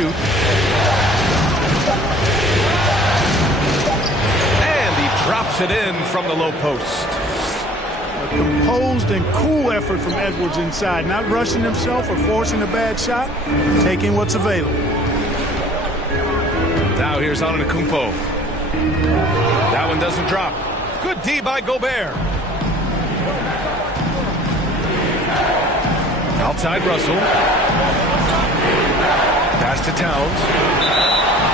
shoot. And he drops it in from the low post. A composed and cool effort from Edwards inside, not rushing himself or forcing a bad shot, taking what's available. Now here's Antetokounmpo. That one doesn't drop. Good D by Gobert. Outside Russell. Pass to Towns.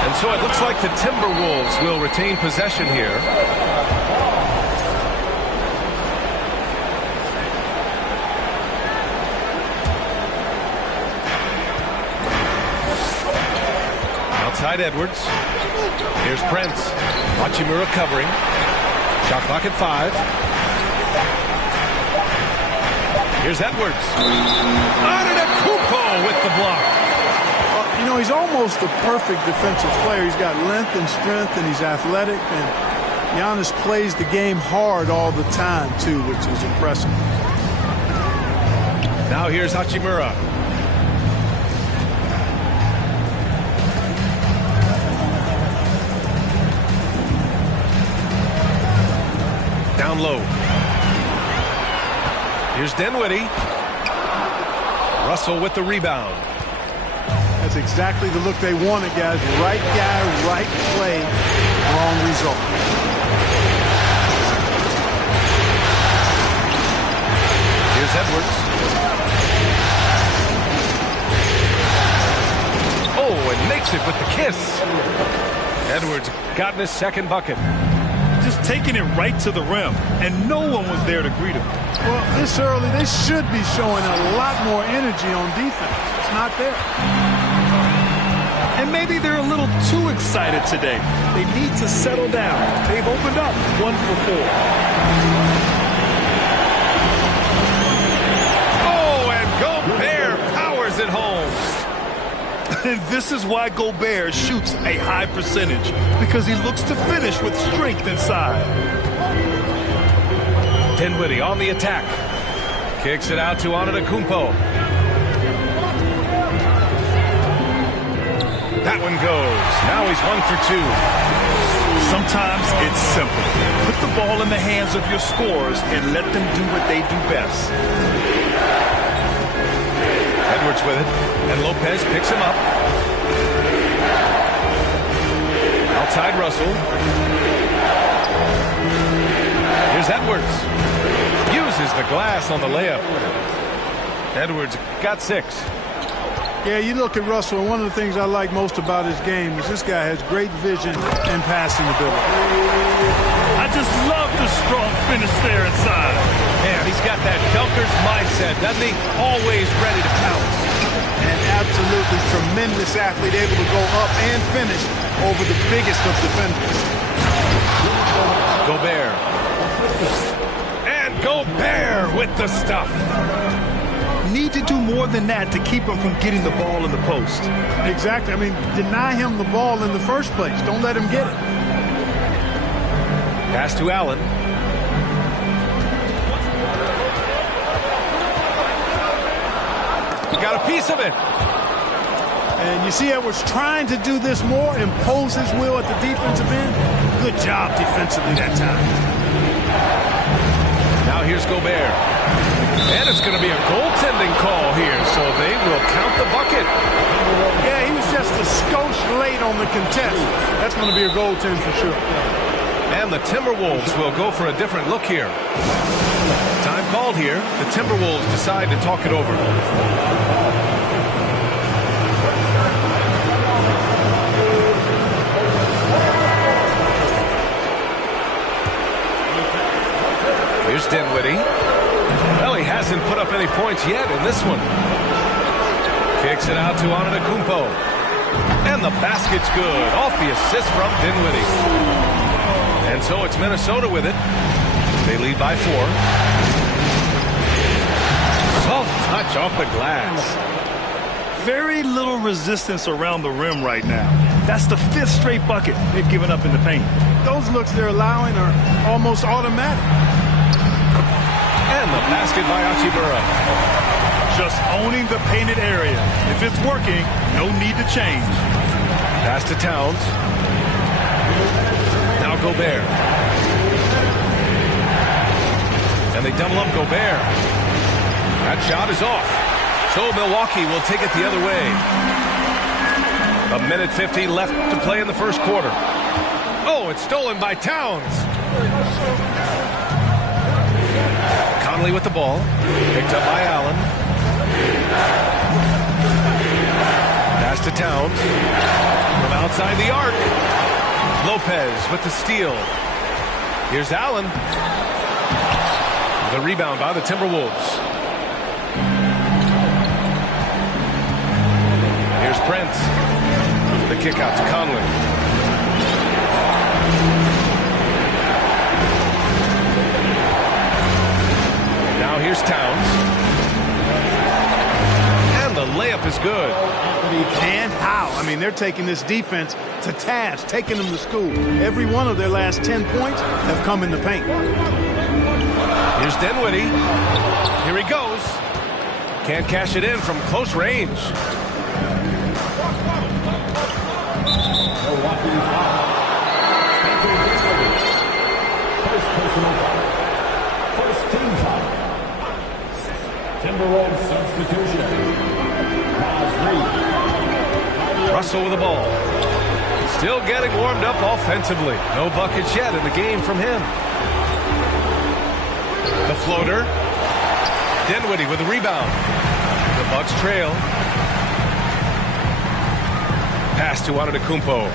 And so it looks like the Timberwolves will retain possession here. Outside Edwards. Here's Prince. Hachimura covering. Shot clock at 5. Here's Edwards. Antetokounmpo with the block. You know, he's almost a perfect defensive player. He's got length and strength, and he's athletic. And Giannis plays the game hard all the time, too, which is impressive. Now here's Hachimura. Down low. Here's Dinwiddie. Russell with the rebound. That's exactly the look they wanted, guys. Right guy, right play, wrong result. Here's Edwards. Oh, and makes it with the kiss. Edwards gotten his second bucket. Just taking it right to the rim, and no one was there to greet him. Well, this early, they should be showing a lot more energy on defense. It's not there. And maybe they're a little too excited today. They need to settle down. They've opened up 1 for 4. Oh, and Gobert powers it home. And this is why Gobert shoots a high percentage, because he looks to finish with strength inside. Dinwiddie on the attack. Kicks it out to Antetokounmpo. That one goes. Now he's 1 for 2. Sometimes it's simple. Put the ball in the hands of your scorers and let them do what they do best. Edwards with it, and Lopez picks him up. Outside Russell. Here's Edwards. Uses the glass on the layup. Edwards got 6. Yeah, you look at Russell, and one of the things I like most about his game is this guy has great vision and passing ability. I just love the strong finish there inside. Man, he's got that dunker's mindset, doesn't he? Always ready to pounce. And absolutely tremendous athlete, able to go up and finish over the biggest of defenders. Gobert. And Gobert with the stuff. Need to do more than that to keep him from getting the ball in the post. Exactly. I mean, deny him the ball in the first place. Don't let him get it. Pass to Allen. Got a piece of it. And you see Edwards trying to do this more, impose his will at the defensive end. Good job defensively that time. Now here's Gobert. And it's going to be a goaltending call here, so they will count the bucket. Yeah, he was just a skosh late on the contest. That's going to be a goaltend for sure. And the Timberwolves will go for a different look here. Time called here. The Timberwolves decide to talk it over. Here's Dinwiddie. Well, he hasn't put up any points yet in this one. Kicks it out to Antetokounmpo. And the basket's good off the assist from Dinwiddie. And so it's Minnesota with it. They lead by 4. Soft touch off the glass. Very little resistance around the rim right now. That's the 5th straight bucket they've given up in the paint. Those looks they're allowing are almost automatic. And the basket by Hachimura. Just owning the painted area. If it's working, no need to change. Pass to Towns. Now Gobert. And they double up Gobert. That shot is off. So Milwaukee will take it the other way. 1:50 left to play in the first quarter. Oh, it's stolen by Towns. Conley with the ball. Picked up by Allen. Pass to Towns. From outside the arc. Lopez with the steal. Here's Allen. The rebound by the Timberwolves. Here's Prince. The kick out to Conley. Now here's Towns. And the layup is good. And how? I mean, they're taking this defense to task, taking them to school. Every one of their last 10 points have come in the paint. Here's Dinwiddie. Here he goes. Can't cash it in from close range. First team foul. Timberwolves substitution. Russell with the ball. Still getting warmed up offensively. No buckets yet in the game from him. The floater. Dinwiddie with the rebound. The Bucks trail. Pass to Antetokounmpo.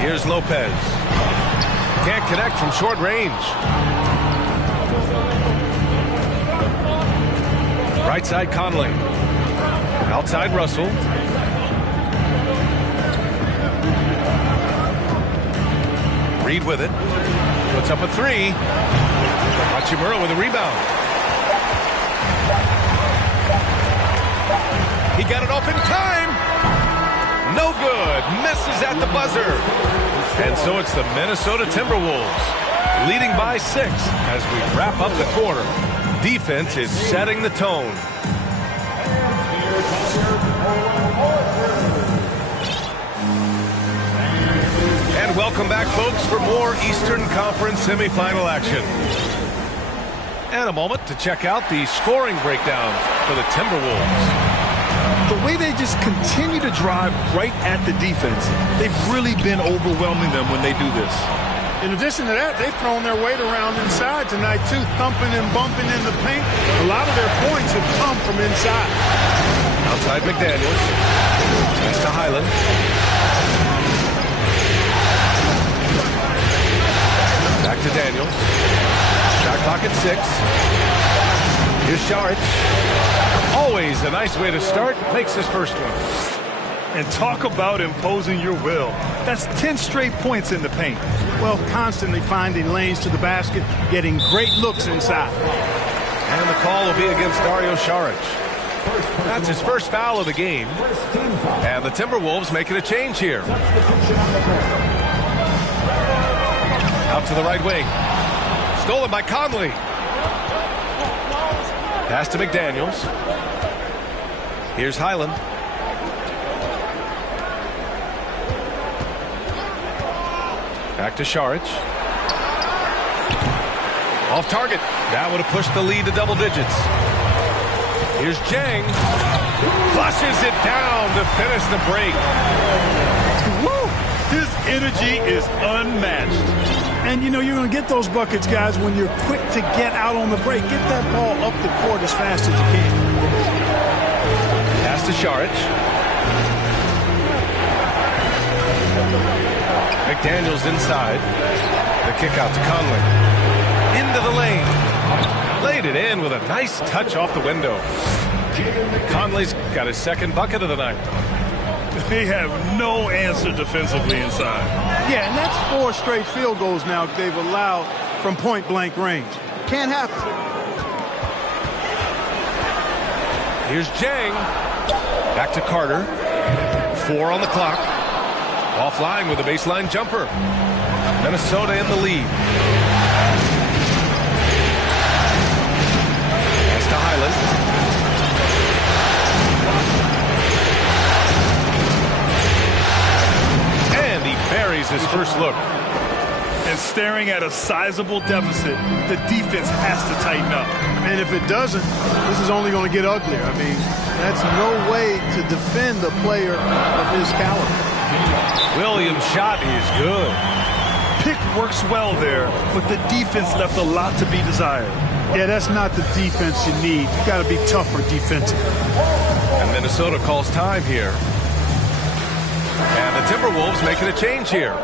Here's Lopez. Can't connect from short range. Right side Conley. Outside Russell. Reed with it. Puts up a three. Hachimura with a rebound. He got it off in time. No good. Misses at the buzzer. And so it's the Minnesota Timberwolves leading by 6 as we wrap up the quarter. Defense is setting the tone. And welcome back, folks, for more Eastern Conference semifinal action. And a moment to check out the scoring breakdown for the Timberwolves. The way they just continue to drive right at the defense, they've really been overwhelming them when they do this. In addition to that, they've thrown their weight around inside tonight, too, thumping and bumping in the paint. A lot of their points have come from inside. Outside McDaniels. Pass to Highland. Back to Daniels. Shot clock at 6. Here's Saric. Always a nice way to start. Makes his first one. And talk about imposing your will. That's 10 straight points in the paint. Well, constantly finding lanes to the basket, getting great looks inside. And the call will be against Dario Saric. That's his first foul of the game. And the Timberwolves making a change here. Out to the right wing. Stolen by Conley. Pass to McDaniels. Here's Highland. Back to Saric. Off target. That would have pushed the lead to double digits. Here's Jang. Flushes it down to finish the break. Woo! His energy is unmatched. And, you know, you're going to get those buckets, guys, when you're quick to get out on the break. Get that ball up the court as fast as you can. Pass to Saric. McDaniels inside. The kick out to Conley. Into the lane. Laid it in with a nice touch off the window. Conley's got his second bucket of the night. They have no answer defensively inside. Yeah, and that's 4 straight field goals now they've allowed from point-blank range. Can't happen. Here's Jang. Back to Carter. 4 on the clock. Offline with a baseline jumper. Minnesota in the lead. Pass to Highland. first look. And staring at a sizable deficit, the defense has to tighten up. And if it doesn't, this is only going to get uglier. I mean, that's no way to defend a player of his caliber. Williams' shot is good. Pick works well there, but the defense left a lot to be desired. Yeah, that's not the defense you need. You got to be tougher defensively. And Minnesota calls time here. And the Timberwolves making a change here.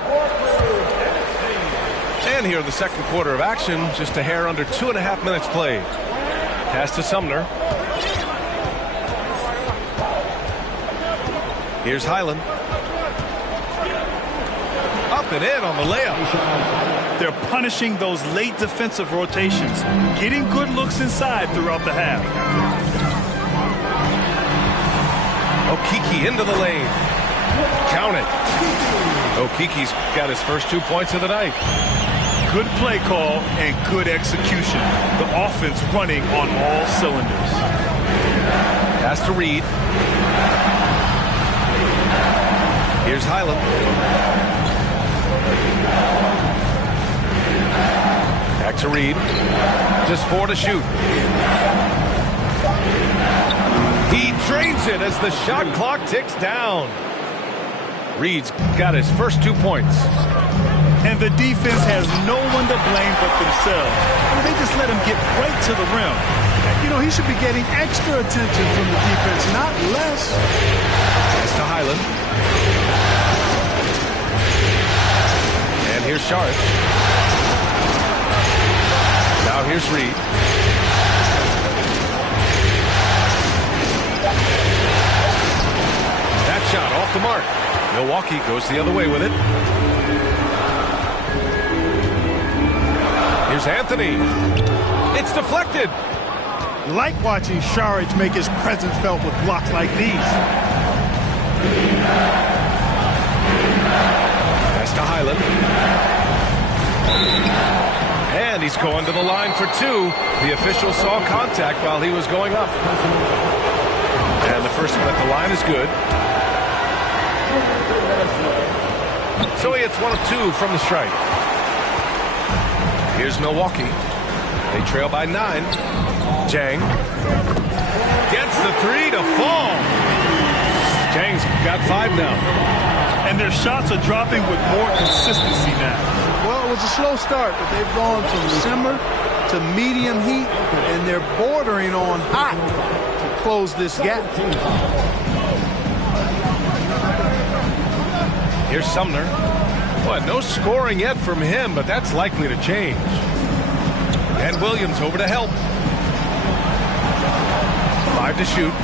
And here in the second quarter of action, just a hair under 2.5 minutes played. Pass to Sumner. Here's Highland. Up and in on the layup. They're punishing those late defensive rotations, getting good looks inside throughout the half. Okeke into the lane. Count it. Okeke's got his first 2 points of the night. Good play call and good execution. The offense running on all cylinders. Pass to Reed. Here's Highland. Back to Reed. Just 4 to shoot. He drains it as the shot clock ticks down. Reed's got his first 2 points. And the defense has no one to blame but themselves. I mean, they just let him get right to the rim. You know, he should be getting extra attention from the defense, not less. Pass to Highland. And here's Sharp. Now here's Reed. That shot off the mark. Milwaukee goes the other way with it. Here's Anthony. It's deflected. Like watching Saric make his presence felt with blocks like these. Pass to Highland. And he's going to the line for 2. The official saw contact while he was going up. And the first one at the line is good. So he hits 1 of 2 from the strike. Here's Milwaukee. They trail by 9. Jang gets the 3 to fall. Jang's got 5 now. And their shots are dropping with more consistency now. Well, it was a slow start, but they've gone from simmer to medium heat, and they're bordering on hot to close this gap. Here's Sumner. Boy, no scoring yet from him, but that's likely to change. And Williams over to help. 5 to shoot.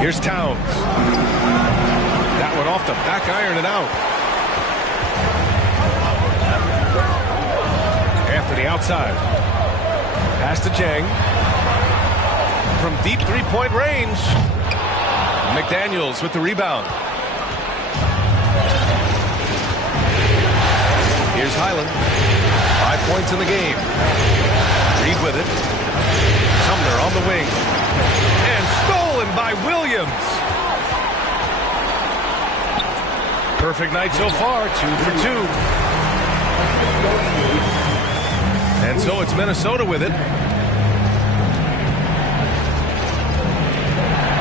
Here's Towns. That one off the back iron and out. Anthony outside. Pass to Jang. From deep three-point range. McDaniels with the rebound. Here's Highland. 5 points in the game. Reed with it. Sumner on the wing. And stolen by Williams. Perfect night so far. 2 for 2. And so it's Minnesota with it.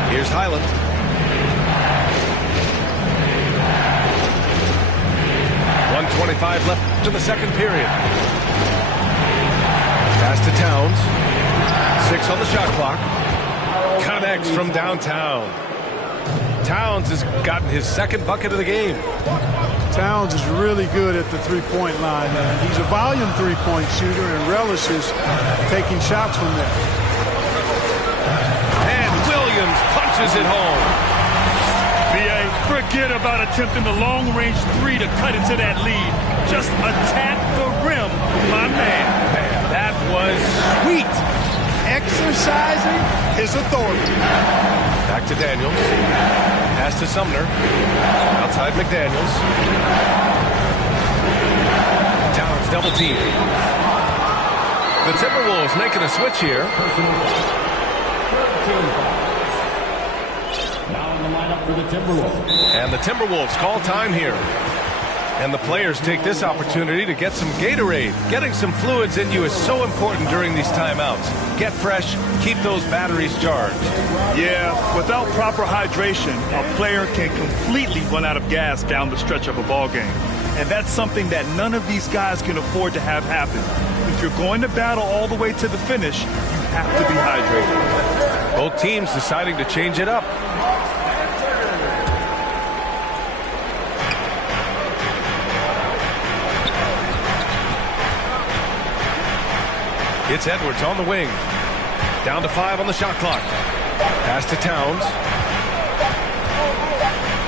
Here's Highland. .25 left in the second period. Pass to Towns. 6 on the shot clock. Connects from downtown. Towns has gotten his second bucket of the game. Towns is really good at the three-point line. He's a volume three-point shooter and relishes taking shots from there. And Williams punches it home. B.A., forget about attempting the long-range 3 to cut into that lead. Just attack the rim, my man. Man, that was sweet. Exercising his authority. Back to Daniels. Pass to Sumner. Outside McDaniels. Towns double team. The Timberwolves making a switch here. Now in the line lineup for the Timberwolves. And the Timberwolves call time here. And the players take this opportunity to get some Gatorade. Getting some fluids in you is so important during these timeouts. Get fresh, keep those batteries charged. Yeah, without proper hydration, a player can completely run out of gas down the stretch of a ball game. And that's something that none of these guys can afford to have happen. If you're going to battle all the way to the finish, you have to be hydrated. Both teams deciding to change it up. It's Edwards on the wing. Down to 5 on the shot clock. Pass to Towns.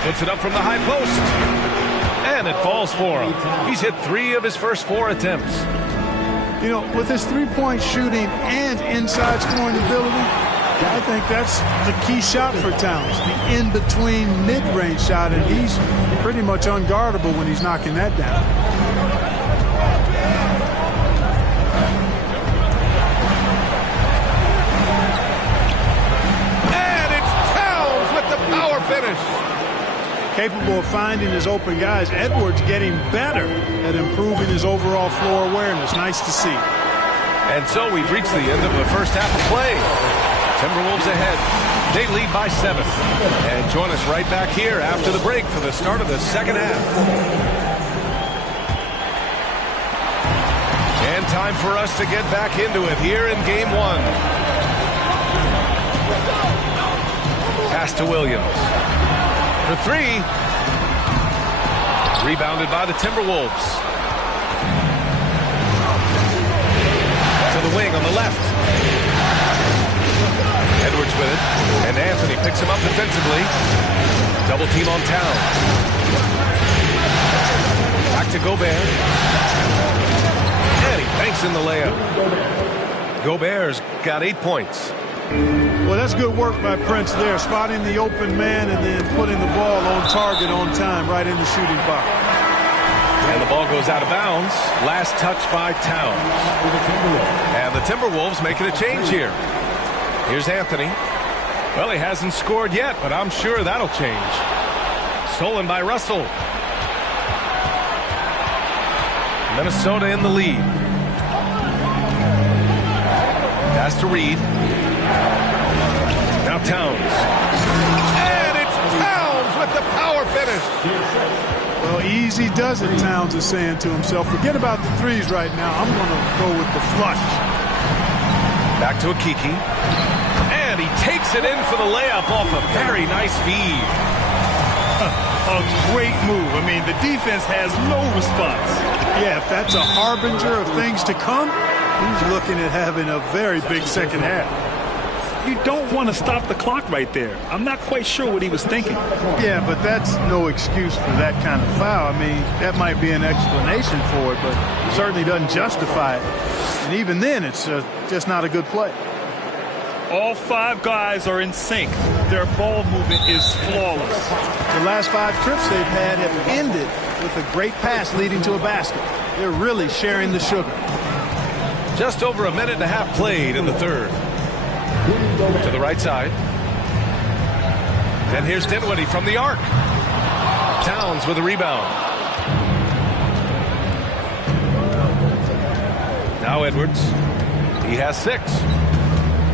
Puts it up from the high post. And it falls for him. He's hit 3 of his first 4 attempts. You know, with his three-point shooting and inside scoring ability, I think that's the key shot for Towns. The in-between mid-range shot, and he's pretty much unguardable when he's knocking that down. Finish. Capable of finding his open guys. Edwards getting better at improving his overall floor awareness. Nice to see. And so we've reached the end of the first half of play. Timberwolves ahead. They lead by 7. And join us right back here after the break for the start of the second half. And time for us to get back into it here in game 1. Pass to Williams. For 3. Rebounded by the Timberwolves. To the wing on the left. Edwards with it. And Anthony picks him up defensively. Double team on Towns. Back to Gobert. And he banks in the layup. Gobert's got 8 points. Well, that's good work by Prince there, spotting the open man and then putting the ball on target on time right in the shooting box. And the ball goes out of bounds. Last touch by Towns. And the Timberwolves making a change here. Here's Anthony. Well, he hasn't scored yet, but I'm sure that'll change. Stolen by Russell. Minnesota in the lead. Pass to Reed. Now Towns. And it's Towns with the power finish. Well, easy does it, Towns is saying to himself. Forget about the threes right now. I'm going to go with the flush. Back to Akiki. And he takes it in for the layup off a very nice feed. A great move. I mean, the defense has no response. Yeah, if that's a harbinger of things to come, he's looking at having a very big second half. You don't want to stop the clock right there. I'm not quite sure what he was thinking. Yeah, but that's no excuse for that kind of foul. I mean, that might be an explanation for it, but it certainly doesn't justify it. And even then, it's just not a good play. All 5 guys are in sync. Their ball movement is flawless. The last 5 trips they've had have ended with a great pass leading to a basket. They're really sharing the sugar. Just over a minute and a half played in the third. To the right side. Then here's Dinwiddie from the arc. Towns with a rebound. Now Edwards. He has 6.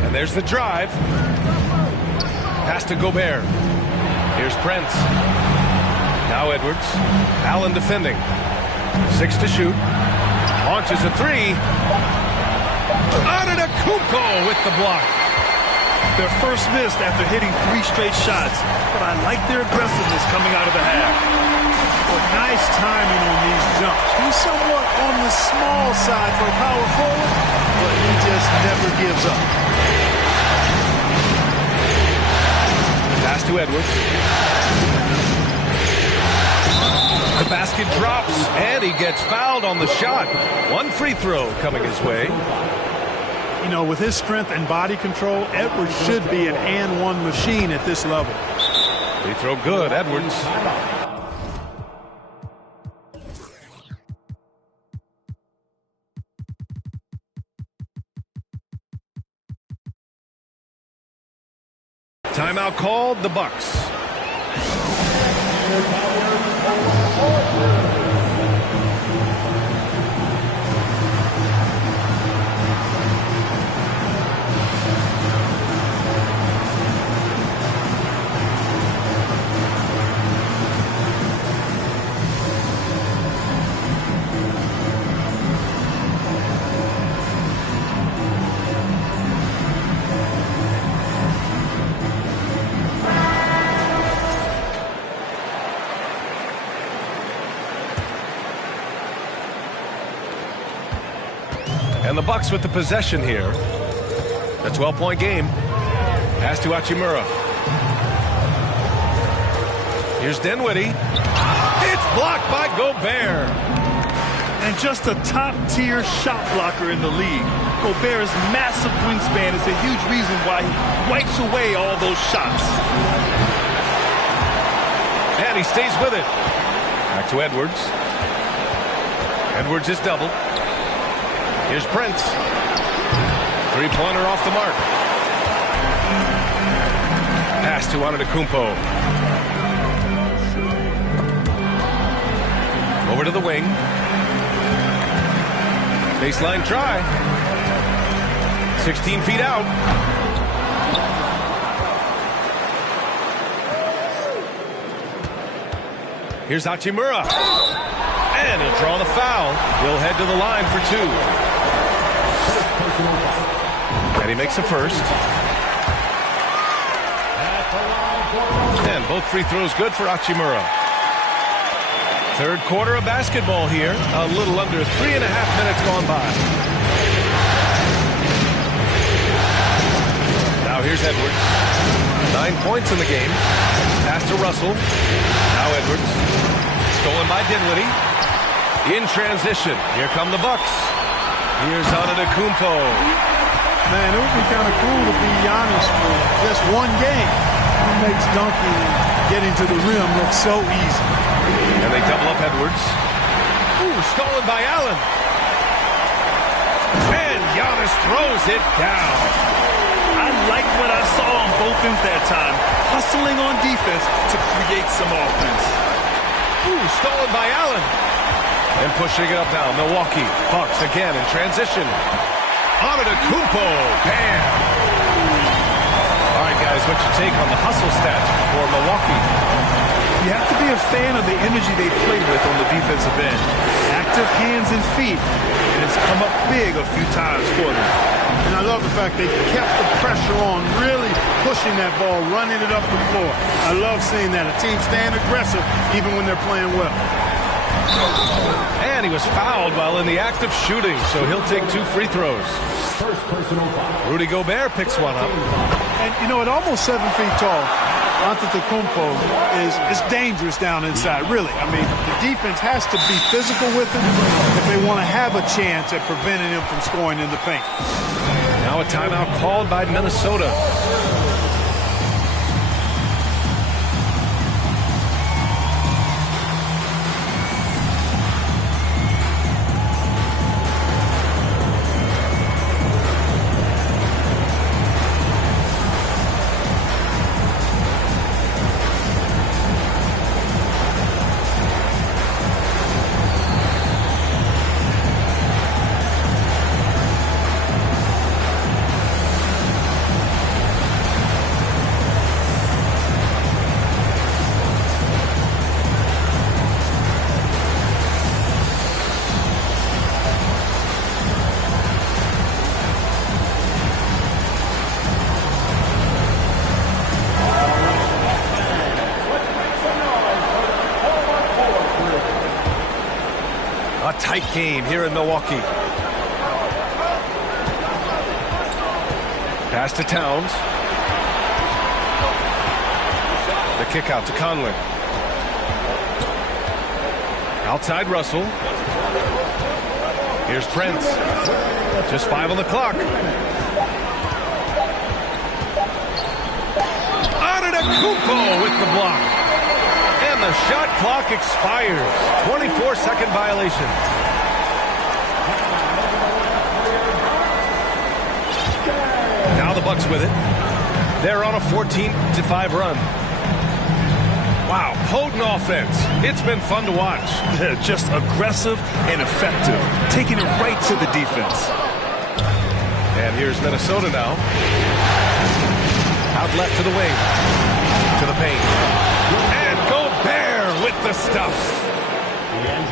And there's the drive. Pass to Gobert. Here's Prince. Now Edwards. Allen defending. 6 to shoot. Launches a 3. Antetokounmpo with the block. Their first missed after hitting 3 straight shots, but I like their aggressiveness coming out of the half. Well, nice timing on these jumps. He's somewhat on the small side for a power forward, but he just never gives up. Pass to Edwards. The basket drops, and he gets fouled on the shot. 1 free throw coming his way. You know, with his strength and body control, Edwards should be an and-one machine at this level. Free throw good, Edwards. Timeout called, the Bucks. And the Bucks with the possession here. A 12-point game. Pass to Hachimura. Here's Dinwiddie. It's blocked by Gobert. And just a top-tier shot blocker in the league. Gobert's massive wingspan is a huge reason why he wipes away all those shots. And he stays with it. Back to Edwards. Edwards is doubled. Here's Prince. Three-pointer off the mark. Pass to Antetokounmpo. Over to the wing. Baseline try. 16 feet out. Here's Hachimura. And he'll draw the foul. He'll head to the line for two. And he makes a first. And both free throws good for Hachimura. Third quarter of basketball here. A little under 3.5 minutes gone by. Now here's Edwards. 9 points in the game. Pass to Russell. Now Edwards. Stolen by Dinwiddie. In transition. Here come the Bucks. Here's Antetokounmpo. Man, it would be kind of cool to be Giannis for just one game. He makes dunking and getting to the rim look so easy. And they double up Edwards. Ooh, stolen by Allen. And Giannis throws it down. I like what I saw on both ends that time. Hustling on defense to create some offense. Ooh, stolen by Allen. And pushing it up now, Milwaukee. Bucks again in transition. Antetokounmpo. Bam. All right, guys, what's your take on the hustle stats for Milwaukee? You have to be a fan of the energy they play with on the defensive end. Active hands and feet, and it's come up big a few times for them. And I love the fact they kept the pressure on, really pushing that ball, running it up the floor. I love seeing that. A team staying aggressive even when they're playing well. And he was fouled while in the act of shooting, so he'll take 2 free throws. First personal foul. Rudy Gobert picks one up. And, you know, at almost 7 feet tall, Antetokounmpo is dangerous down inside, really. I mean, the defense has to be physical with him if they want to have a chance at preventing him from scoring in the paint. Now a timeout called by Minnesota. A tight game here in Milwaukee. Pass to Towns. The kick out to Conley. Outside Russell. Here's Prince. Just 5 on the clock. Antetokounmpo with the block. And the shot clock expires. 24-second violation. Now the Bucks with it. They're on a 14-5 run. Wow, potent offense. It's been fun to watch. Just aggressive and effective, taking it right to the defense. And here's Minnesota now. Out left to the wing. To the paint. And Gobert with the stuff.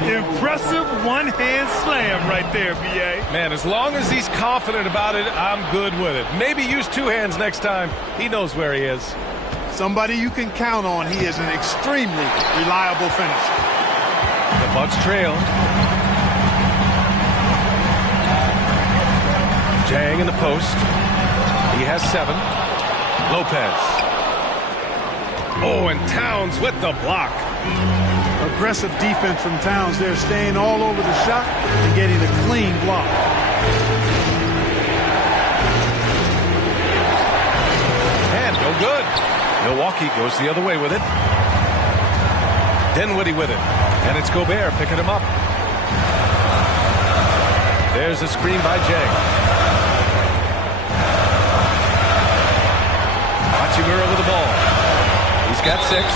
Impressive one-hand slam right there, B.A. Man, as long as he's confident about it, I'm good with it. Maybe use two hands next time. He knows where he is. Somebody you can count on. He is an extremely reliable finisher. The Bucks trail. Jang in the post. He has 7. Lopez. Oh, and Towns with the block. Aggressive defense from Towns. They're staying all over the shot and getting a clean block. And no good. Milwaukee goes the other way with it. Dinwiddie with it. And it's Gobert picking him up. There's a screen by Jang. Hachimura with the ball. He's got 6.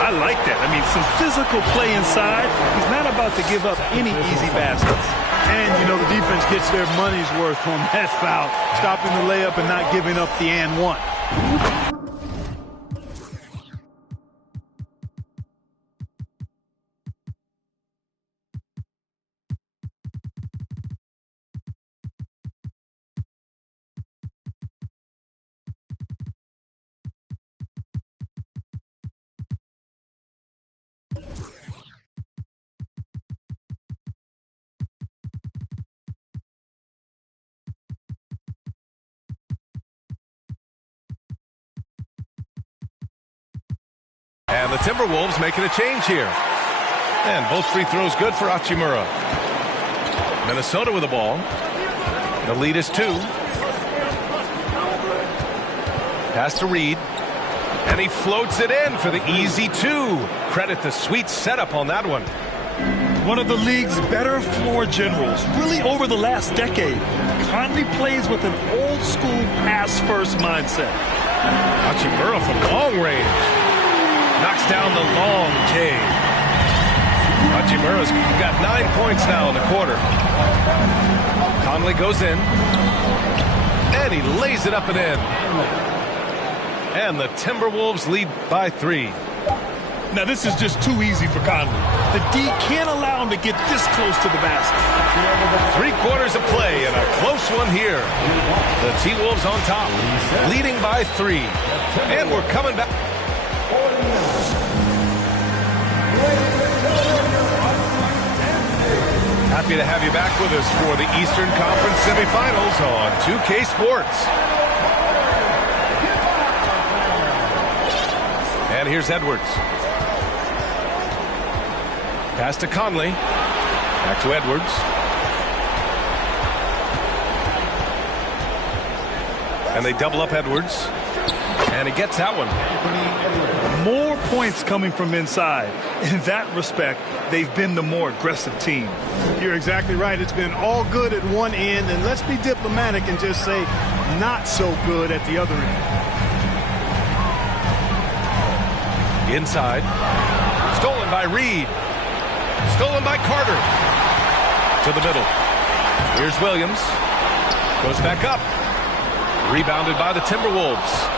I like that. I mean, some physical play inside. He's not about to give up any easy baskets. And, you know, the defense gets their money's worth on that foul, stopping the layup and not giving up the and one. And the Timberwolves making a change here. And both free throws good for Hachimura. Minnesota with the ball. The lead is 2. Pass to Reed. And he floats it in for the easy 2. Credit the sweet setup on that one. One of the league's better floor generals, really over the last decade. Conley plays with an old-school pass-first mindset. Hachimura from long range. Knocks down the long J. Hachimura's got 9 points now in the quarter. Conley goes in. And he lays it up and in. And the Timberwolves lead by 3. Now this is just too easy for Conley. The D can't allow him to get this close to the basket. 3 quarters of play and a close one here. The T-Wolves on top, leading by 3. And we're coming back. Happy to have you back with us for the Eastern Conference semifinals on 2K Sports. And here's Edwards. Pass to Conley. Back to Edwards. And they double up Edwards. And he gets that one. More points coming from inside. In that respect, they've been the more aggressive team. You're exactly right. It's been all good at one end, and let's be diplomatic and just say not so good at the other end. Inside. Stolen by Reed. Stolen by Carter. To the middle. Here's Williams. Goes back up. Rebounded by the Timberwolves.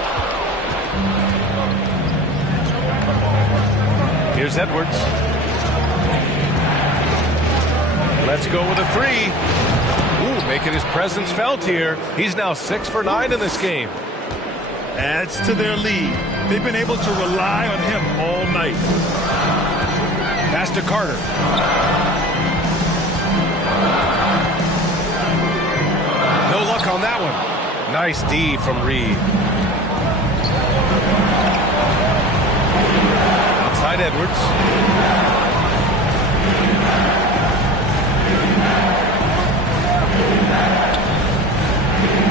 Here's Edwards. Let's go with a 3. Ooh, making his presence felt here. He's now 6 for 9 in this game. Adds to their lead. They've been able to rely on him all night. Pass to Carter. No luck on that one. Nice D from Reed. Outside Edwards.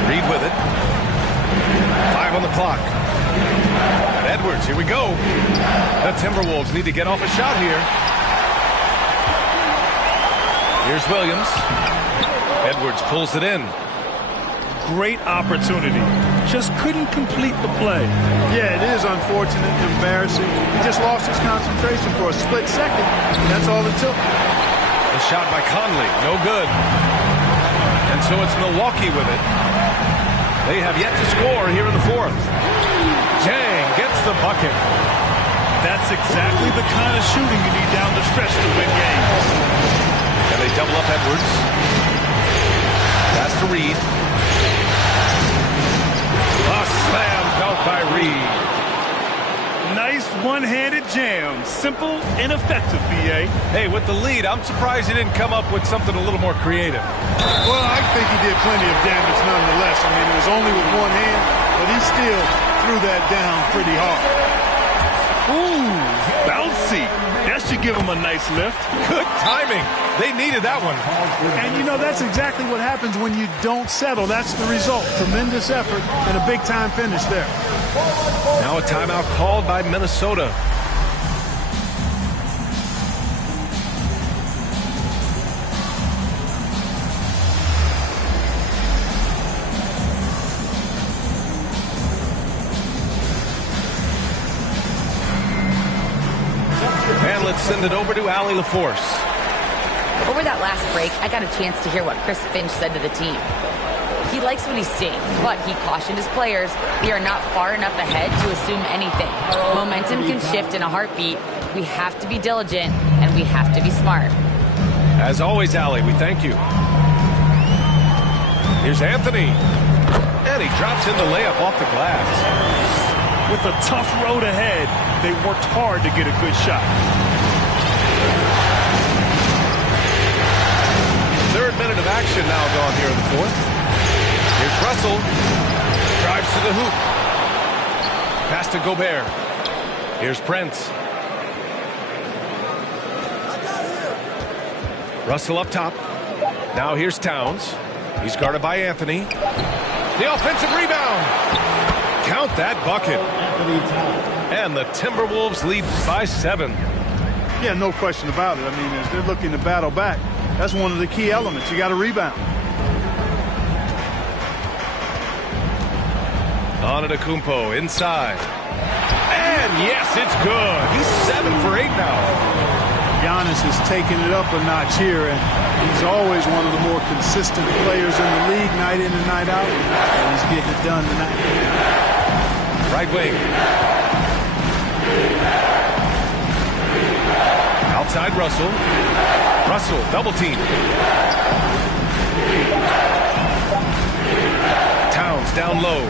Reed with it. 5 on the clock. And Edwards, here we go. The Timberwolves need to get off a shot here. Here's Williams. Edwards pulls it in. Great opportunity. Just couldn't complete the play. Yeah, it is unfortunate, embarrassing. He just lost his concentration for a split second. That's all it took. The shot by Conley, no good. And so it's Milwaukee with it. They have yet to score here in the fourth. Jang gets the bucket. That's exactly the kind of shooting you need down the stretch to win games. And they double up Edwards. Pass to Reed. A slam dunk by Reed. Nice one-handed jam. Simple and effective, B.A. Hey, with the lead, I'm surprised he didn't come up with something a little more creative. Well, I think he did plenty of damage nonetheless. I mean, it was only with one hand, but he still threw that down pretty hard. Ooh, bouncy. That should give him a nice lift. Good timing. They needed that one. And, you know, that's exactly what happens when you don't settle. That's the result. Tremendous effort and a big-time finish there. Now a timeout called by Minnesota. And let's send it over to Allie LaForce. Over that last break, I got a chance to hear what Chris Finch said to the team. He likes what he's seeing, but he cautioned his players we are not far enough ahead to assume anything. Momentum can shift in a heartbeat. We have to be diligent, and we have to be smart. As always, Allie, we thank you. Here's Anthony. And he drops in the layup off the glass. With a tough road ahead, they worked hard to get a good shot. Third minute of action now gone here in the fourth. Here's Russell. Drives to the hoop. Pass to Gobert. Here's Prince. Russell up top. Now here's Towns. He's guarded by Anthony. The offensive rebound. Count that bucket. And the Timberwolves lead by 7. Yeah, no question about it. I mean, as they're looking to battle back, that's one of the key elements. You got to rebound. Antetokounmpo inside. And yes, it's good. He's 7 for 8 now. Giannis is taking it up a notch here, and he's always one of the more consistent players in the league, night in and night out, and he's getting it done tonight. Right wing. Outside Russell. Russell, double team. Towns down low.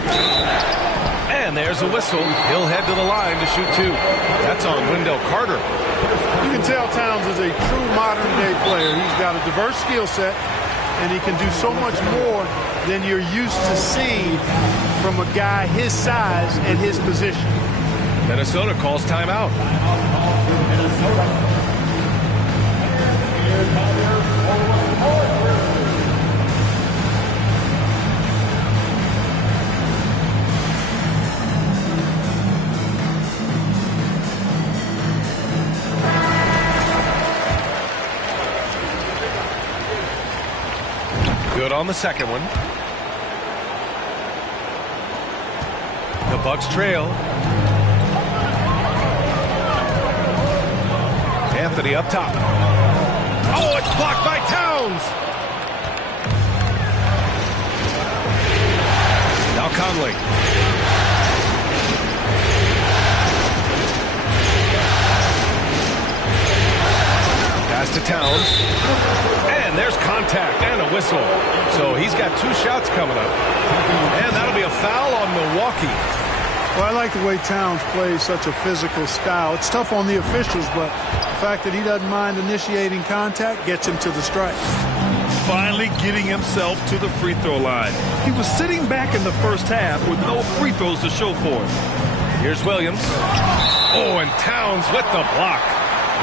And there's a whistle. He'll head to the line to shoot 2. That's on Wendell Carter. You can tell Towns is a true modern-day player. He's got a diverse skill set, and he can do so much more than you're used to seeing from a guy his size and his position. Minnesota calls timeout. Good on the second one. The Bucks trail. Anthony up top. Oh, it's blocked by Towns. Now Conley. Pass to Towns. And there's contact and a whistle. So he's got 2 shots coming up. And that'll be a foul on Milwaukee. Well, I like the way Towns plays such a physical style. It's tough on the officials, but the fact that he doesn't mind initiating contact gets him to the stripe. Finally getting himself to the free throw line. He was sitting back in the first half with no free throws to show for it. Here's Williams. Oh, and Towns with the block.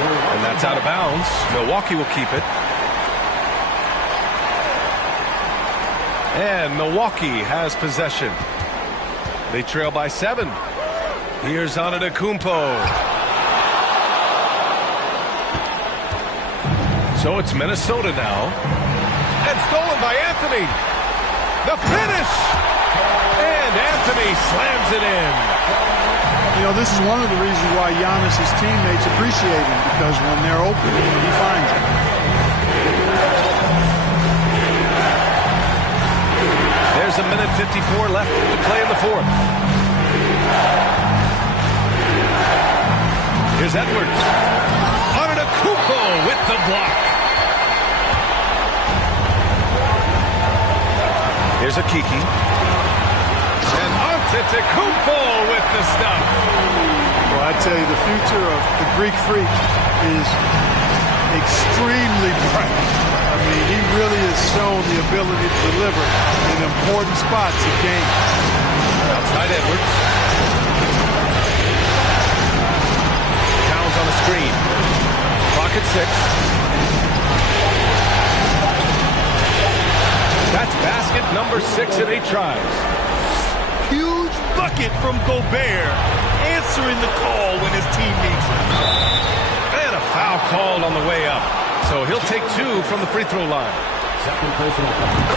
And that's out of bounds. Milwaukee will keep it. And Milwaukee has possession. They trail by 7. Here's Antetokounmpo. So it's Minnesota now. And stolen by Anthony. The finish! And Anthony slams it in. You know, this is one of the reasons why Giannis's teammates appreciate him, because when they're open, he finds them. There's a minute 54 left to play in the fourth. Here's Edwards. Antetokounmpo with the block. Here's Akiki. And Antetokounmpo with the stuff. Well, I tell you, the future of the Greek Freak is extremely bright. I mean, he really has shown the ability to deliver in important spots of games. Outside Edwards. Towns on the screen. Clock at 6. That's basket number 6 in 8 tries. Huge bucket from Gobert, answering the call when his team needs him. And a foul called on the way up. So he'll take 2 from the free throw line. Second personal.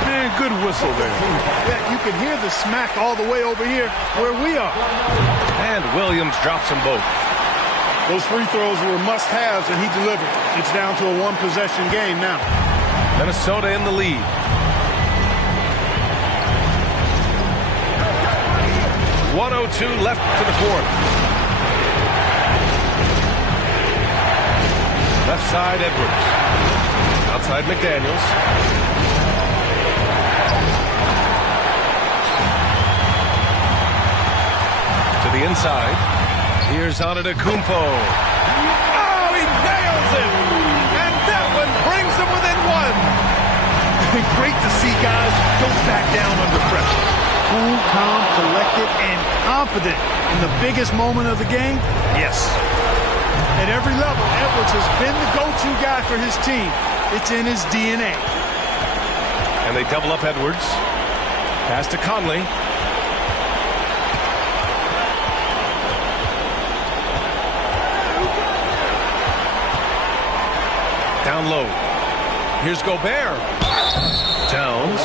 Man, good whistle there. Yeah, you can hear the smack all the way over here where we are. And Williams drops them both. Those free throws were must-haves, and he delivered. It's down to a one-possession game now. Minnesota in the lead. .102 left to the fourth. Left side, Edwards. Outside, McDaniels. To the inside. Here's Antetokounmpo. Oh, he nails it! And that one brings him within 1. Great to see guys don't back down under pressure. Cool, calm, collected, and confident in the biggest moment of the game? Yes. At every level, Edwards has been the go-to guy for his team. It's in his DNA. And they double up Edwards. Pass to Conley. Down low. Here's Gobert. Towns.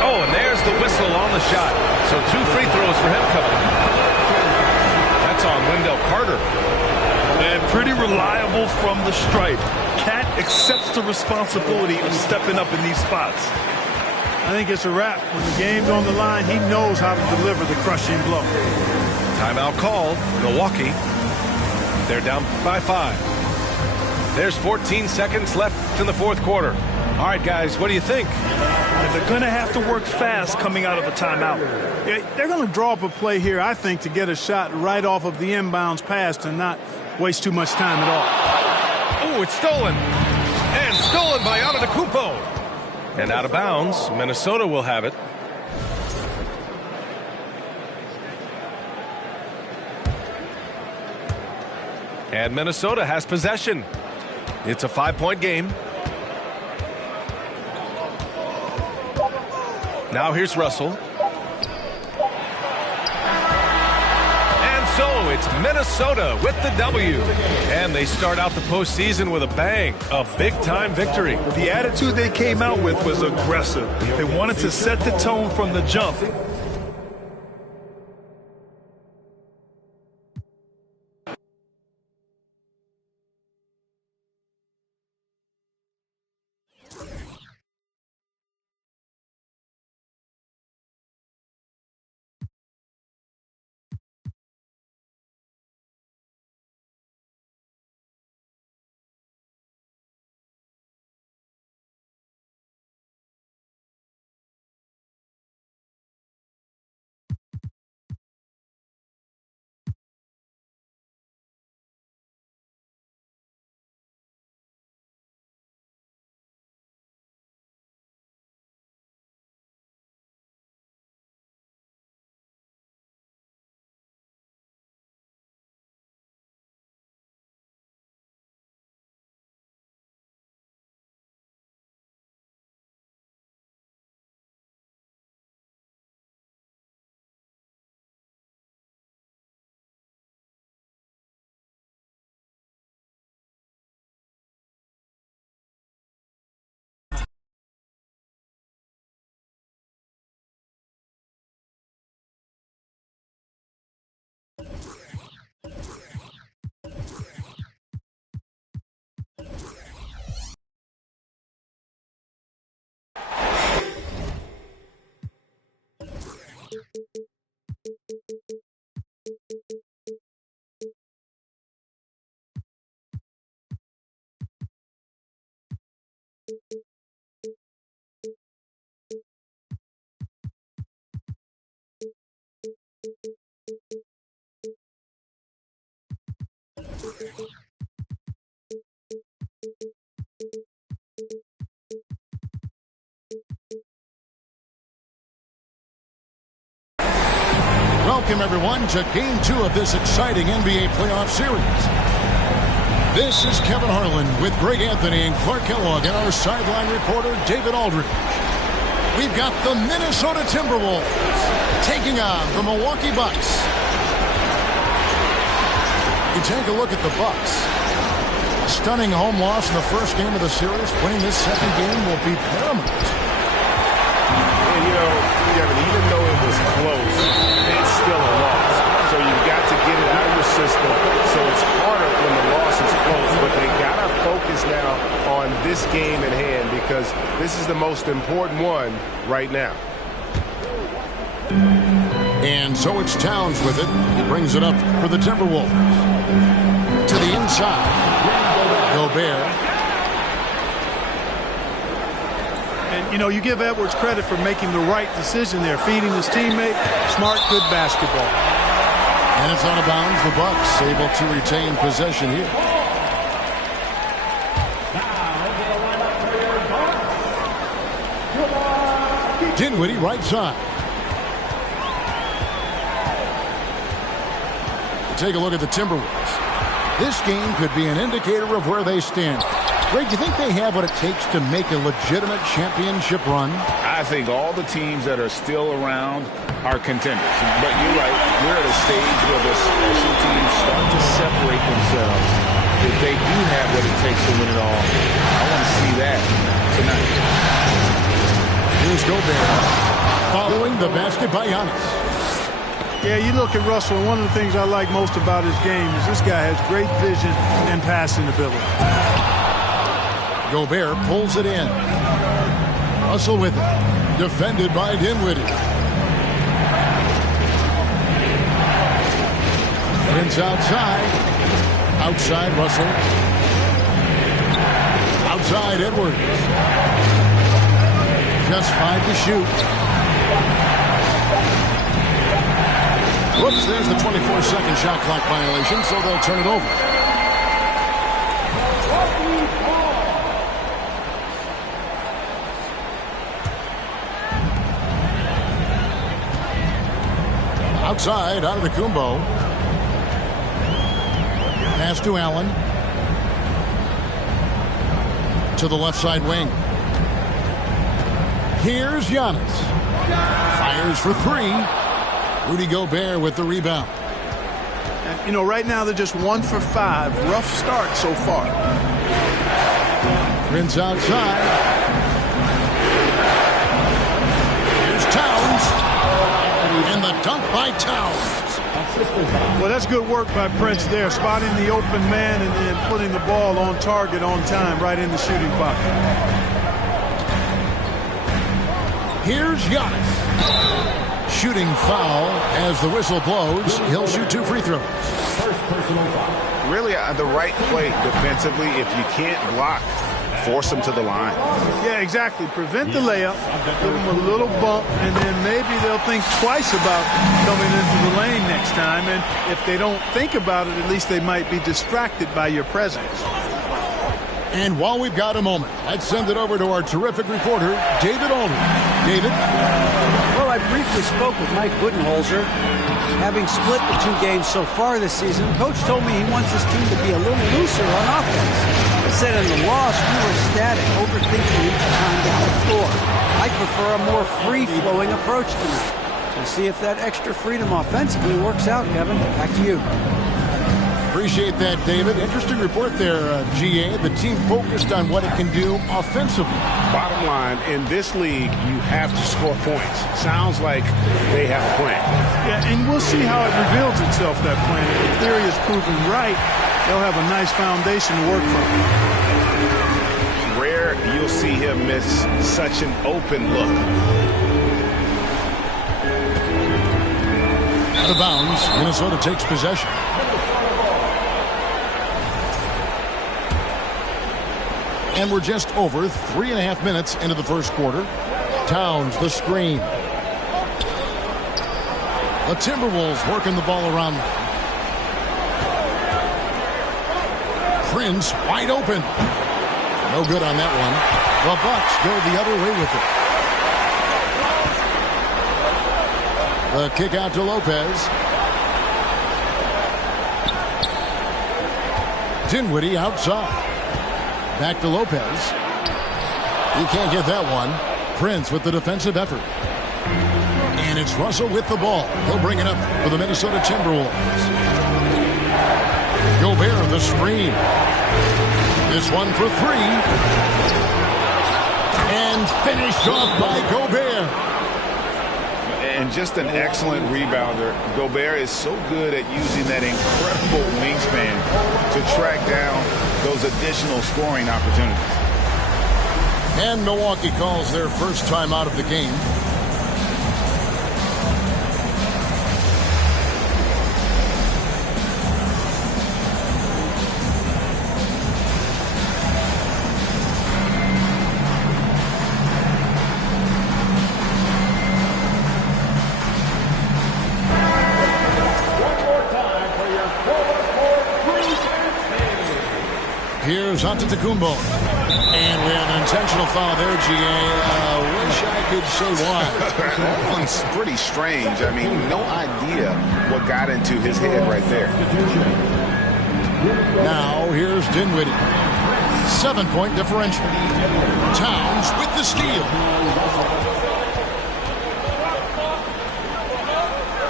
Oh, and there's the whistle on the shot. So 2 free throws for him coming. That's on Wendell Carter. And pretty reliable from the stripe. Cat accepts the responsibility of stepping up in these spots. I think it's a wrap. When the game's on the line, he knows how to deliver the crushing blow. Timeout called. Milwaukee. They're down by 5. There's 14 seconds left in the fourth quarter. All right, guys, what do you think? And they're going to have to work fast coming out of the timeout. Yeah, they're going to draw up a play here, I think, to get a shot right off of the inbounds pass and not waste too much time at all. Oh, it's stolen. And stolen by Antetokounmpo. And out of bounds, Minnesota will have it. And Minnesota has possession. It's a 5-point game. Now here's Russell. And so it's Minnesota with the W. And they start out the postseason with a bang. A big-time victory. The attitude they came out with was aggressive. They wanted to set the tone from the jump. Welcome, everyone, to Game 2 of this exciting NBA playoff series. This is Kevin Harlan with Greg Anthony and Clark Kellogg and our sideline reporter, David Aldridge. We've got the Minnesota Timberwolves taking on the Milwaukee Bucks. You take a look at the Bucks. A stunning home loss in the first game of the series. Winning this second game will be paramount. And, you know, Kevin, even though it was close, it's still a loss. So you've got to get it out of your system. So it's harder when the loss is close. But they got to focus now on this game at hand because this is the most important one right now. And so it's Towns with it. He brings it up for the Timberwolves. To the inside. Gobert. And, you know, you give Edwards credit for making the right decision there, feeding his teammate. Smart, good basketball. And it's out of bounds. The Bucks able to retain possession here. Dinwiddie right side. Take a look at the Timberwolves. This game could be an indicator of where they stand. Greg, do you think they have what it takes to make a legitimate championship run? I think all the teams that are still around are contenders. But you're right. We're at a stage where the special teams start to separate themselves. If they do have what it takes to win it all, I want to see that tonight. Here's Gobert. Following the basket by Giannis. Yeah, you look at Russell, and one of the things I like most about his game is this guy has great vision and passing ability. Gobert pulls it in. Russell with it. Defended by Dinwiddie. Prince outside. Outside Russell. Outside Edwards. Just 5 to shoot. Whoops, there's the 24-second shot clock violation, so they'll turn it over. Outside, out of the Kumbo. Pass to Allen. To the left side wing. Here's Giannis. Fires for 3. Rudy Gobert with the rebound. And, you know, right now they're just 1 for 5. Rough start so far. Prince outside. Here's Towns. And the dunk by Towns. Well, that's good work by Prince there, spotting the open man and then putting the ball on target on time right in the shooting pocket. Here's Giannis. Shooting foul as the whistle blows. He'll shoot 2 free throws. First personal foul. Really, the right play defensively. If you can't block, force them to the line. Yeah, exactly. Prevent the layup, give them a little bump, and then maybe they'll think twice about coming into the lane next time. And if they don't think about it, at least they might be distracted by your presence. And while we've got a moment, let's send it over to our terrific reporter, David Aldridge. David? Well, I briefly spoke with Mike Budenholzer. Having split the 2 games so far this season, Coach told me he wants his team to be a little looser on offense. He said in the loss, we were static, overthinking each time down the floor. I prefer a more free-flowing approach tonight. We'll see if that extra freedom offensively works out, Kevin. Back to you. Appreciate that, David. Interesting report there, GA. The team focused on what it can do offensively. Bottom line, in this league, you have to score points. Sounds like they have a plan. Yeah, and we'll see how it reveals itself, that plan. If the theory is proven right, they'll have a nice foundation to work from. Rare you'll see him miss such an open look. Out of bounds, Minnesota takes possession. And we're just over 3.5 minutes into the first quarter. Towns, the screen. The Timberwolves working the ball around them. Prince wide open. No good on that one. The Bucks go the other way with it. The kick out to Lopez. Dinwiddie outside. Back to Lopez. He can't get that one. Prince with the defensive effort. And it's Russell with the ball. He'll bring it up for the Minnesota Timberwolves. Gobert the screen. This one for three. And finished off by Gobert. And just an excellent rebounder. Gobert is so good at using that incredible wingspan to track down those additional scoring opportunities. And Milwaukee calls their first time out of the game. Here's Antetokounmpo. And we have an intentional foul there, G.A. Wish I could say why. It's pretty strange. I mean, no idea what got into his head right there. Now, here's Dinwiddie. 7-point differential. Towns with the steal.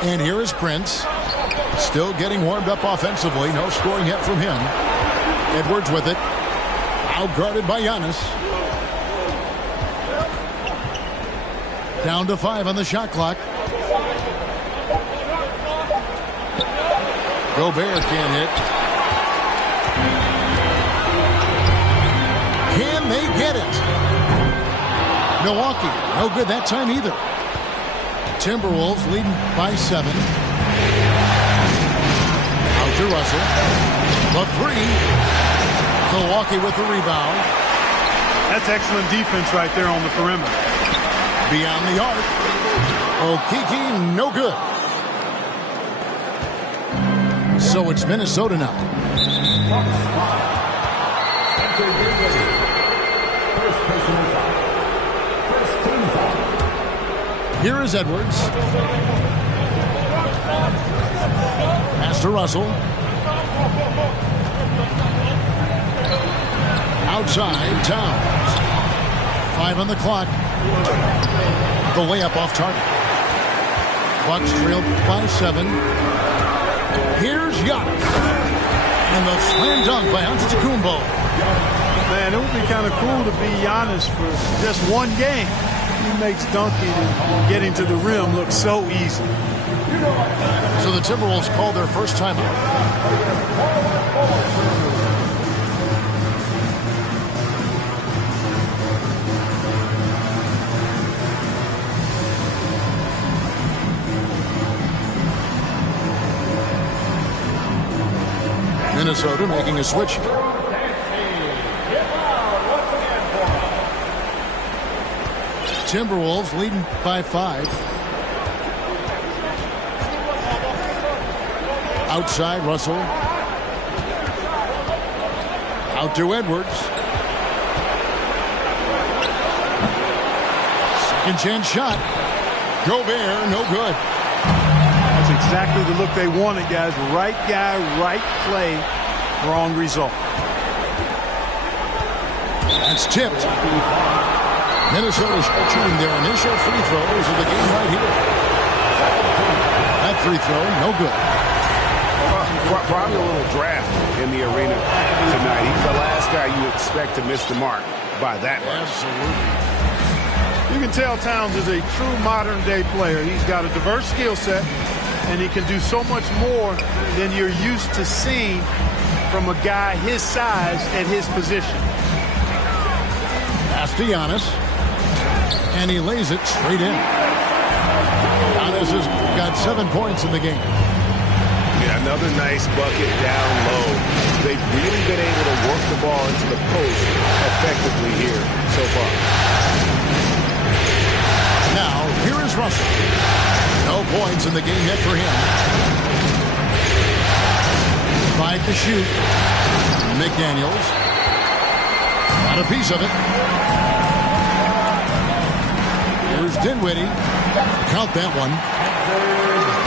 And here is Prince. Still getting warmed up offensively. No scoring yet from him. Edwards with it. Outguarded by Giannis. Down to 5 on the shot clock. Gobert can't hit. Can they get it? Milwaukee, no good that time either. Timberwolves leading by 7. Out to Russell. The 3. Milwaukee with the rebound. That's excellent defense right there on the perimeter. Beyond the arc. Okeke, no good. So it's Minnesota now. Here is Edwards. Pass to Russell. Outside, Towns. 5 on the clock. The layup off target. Bucks trailed by 7. Here's Giannis. And the slam dunk by Antetokounmpo. Man, it would be kind of cool to be Giannis for just one game. He makes dunking and getting to the rim look so easy. So the Timberwolves call their first timeout. Minnesota making a switch. Timberwolves leading by 5. Outside, Russell. Out to Edwards. Second chance shot. Gobert, no good. That's exactly the look they wanted, guys. Right guy, right play, wrong result. That's tipped. Minnesota shooting their initial free throws of the game right here. That free throw, no good. Probably a little draft in the arena tonight. He's the last guy you expect to miss the mark by that much. Absolutely. You can tell Towns is a true modern-day player. He's got a diverse skill set, and he can do so much more than you're used to seeing from a guy his size at his position. Pass to Giannis, and he lays it straight in. Giannis has got 7 points in the game. Yeah, another nice bucket down low. They've really been able to work the ball into the post effectively here so far. Now, here is Russell. No points in the game yet for him. 5 to shoot. McDaniels. Got a piece of it. Here's Dinwiddie. Count that one.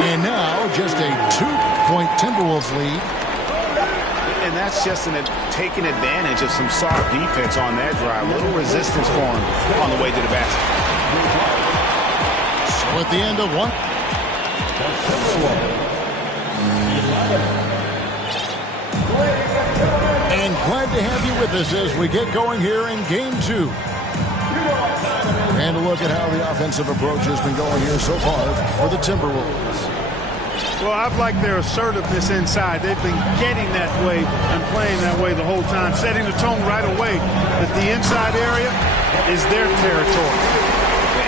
And now just a 2-point Timberwolves lead. And that's just taking advantage of some soft defense on that drive. Little resistance for him on the way to the basket. So at the end of one. And glad to have you with us as we get going here in Game 2. And a look at how the offensive approach has been going here so far for the Timberwolves. Well, I've liked their assertiveness inside. They've been getting that way and playing that way the whole time, setting the tone right away that the inside area is their territory.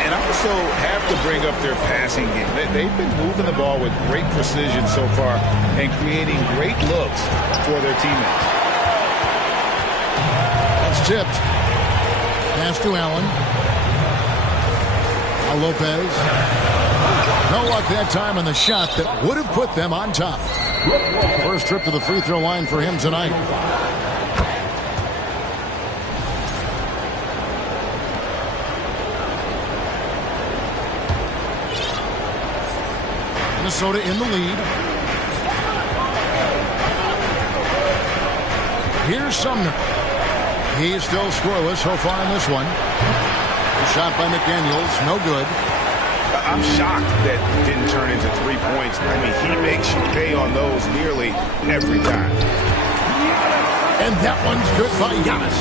And also have to bring up their passing game. They've been moving the ball with great precision so far and creating great looks for their teammates. That's tipped. Pass to Allen. Now Lopez. No luck that time on the shot that would have put them on top. First trip to the free throw line for him tonight. Minnesota in the lead. Here's Sumner. He's still scoreless so far in this one. The shot by McDaniels, no good. I'm shocked that didn't turn into 3 points. I mean, he makes you pay on those nearly every time. And that one's good by Giannis.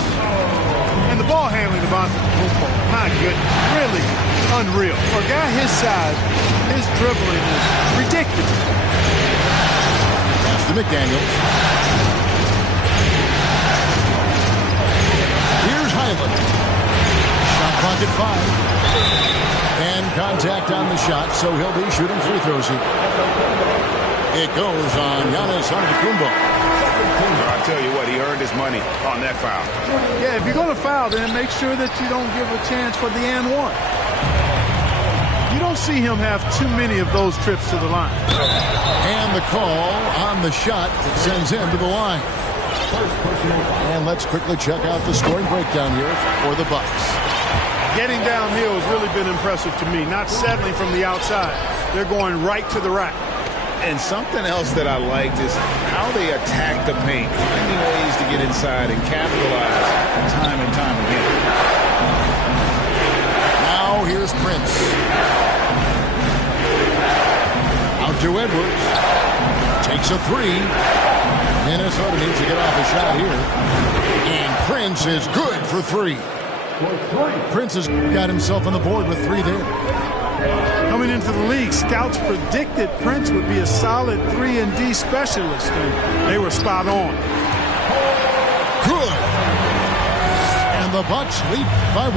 And the ball handling of Antetokounmpo, my goodness, really unreal. For a guy his size, his dribbling is ridiculous. Pass to McDaniels. Here's Highland. Shot clock at 5. And contact on the shot, so he'll be shooting free throws here. It goes on Giannis Antetokounmpo. I'll tell you what, he earned his money on that foul. Yeah, if you're going to foul, then make sure that you don't give a chance for the and one. You don't see him have too many of those trips to the line. And the call on the shot that sends him to the line. And let's quickly check out the scoring breakdown here for the Bucks. Getting downhill has really been impressive to me, not settling from the outside. They're going right to the rack. And something else that I liked is how they attack the paint, finding ways to get inside and capitalize time and time again. Now here's Prince. Out to Edwards. Takes a 3. Minnesota needs to get off a shot here. And Prince is good for 3. Prince has got himself on the board with 3 there. Coming into the league, scouts predicted Prince would be a solid 3-and-D specialist, and they were spot on. Good. And the Bucks lead by 1.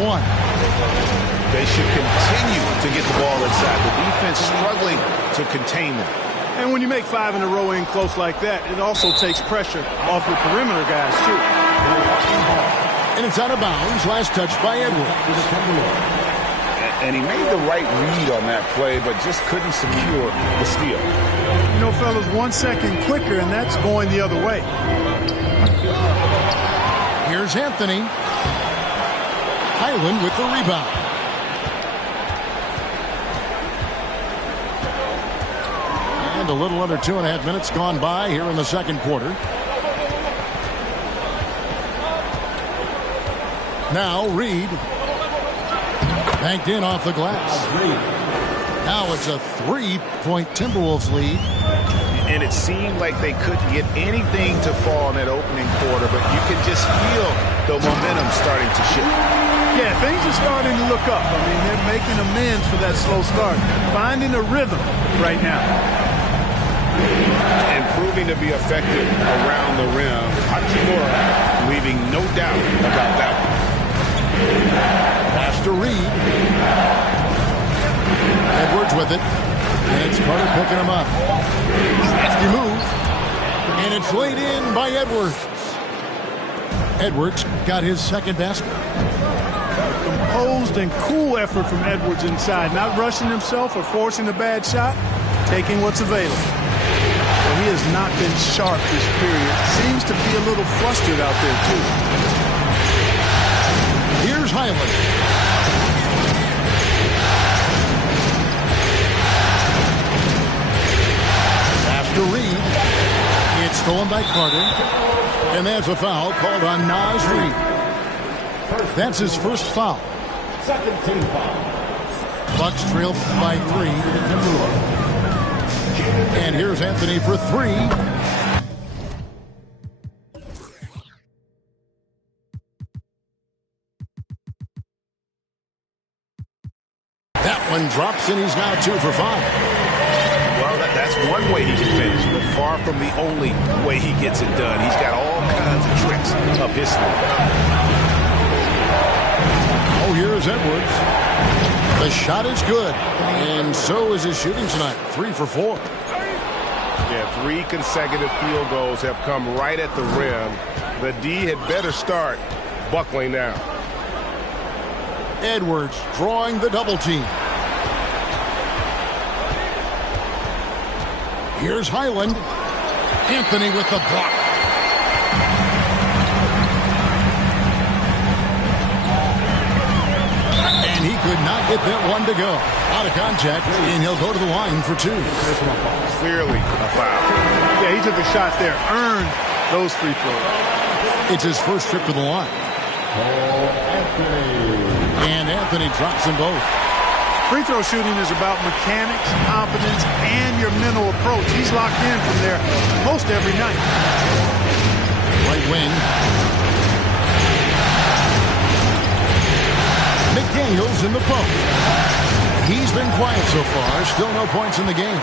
They should continue to get the ball inside. The defense struggling to contain them. And when you make 5 in a row in close like that, it also takes pressure off your perimeter guys, too. And it's out of bounds. Last touch by Edwards. And he made the right read on that play, but just couldn't secure the steal. You know, fellas, 1 second quicker, and that's going the other way. Here's Anthony. Highland with the rebound. And a little under 2.5 minutes gone by here in the second quarter. Now Reed. Banked in off the glass. Now it's a 3-point Timberwolves lead. And it seemed like they couldn't get anything to fall in that opening quarter, but you can just feel the momentum starting to shift. Yeah, things are starting to look up. I mean, they're making amends for that slow start. Finding a rhythm right now. And proving to be effective around the rim. Hachimura leaving no doubt about that one. Pass to Reed. Edwards with it. And it's Carter picking him up. Hefty move. And it's laid in by Edwards. Edwards got his second basket. Composed and cool effort from Edwards inside. Not rushing himself or forcing a bad shot. Taking what's available. Well, he has not been sharp this period. Seems to be a little flustered out there, too. Here's Highland. Stolen by Carter. And there's a foul called on Naz Reid. That's his first foul. Second team foul. Bucks trail by 3. And here's Anthony for 3. That one drops, and he's now 2 for 5. Well, that's one way he can finish, but far from the only way he gets it done. He's got all kinds of tricks up his sleeve. Oh, here's Edwards. The shot is good, and so is his shooting tonight. 3 for 4. Yeah, 3 consecutive field goals have come right at the rim. The D had better start buckling now. Edwards drawing the double team. Here's Highland. Anthony with the block. And he could not get that one to go. Out of contact, and he'll go to the line for 2. Clearly a foul. Yeah, he took a shot there. Earned those free throws. It's his first trip to the line. And Anthony drops them both. Free throw shooting is about mechanics, confidence, and your mental approach. He's locked in from there most every night. Right wing. McDaniels in the post. He's been quiet so far. Still no points in the game.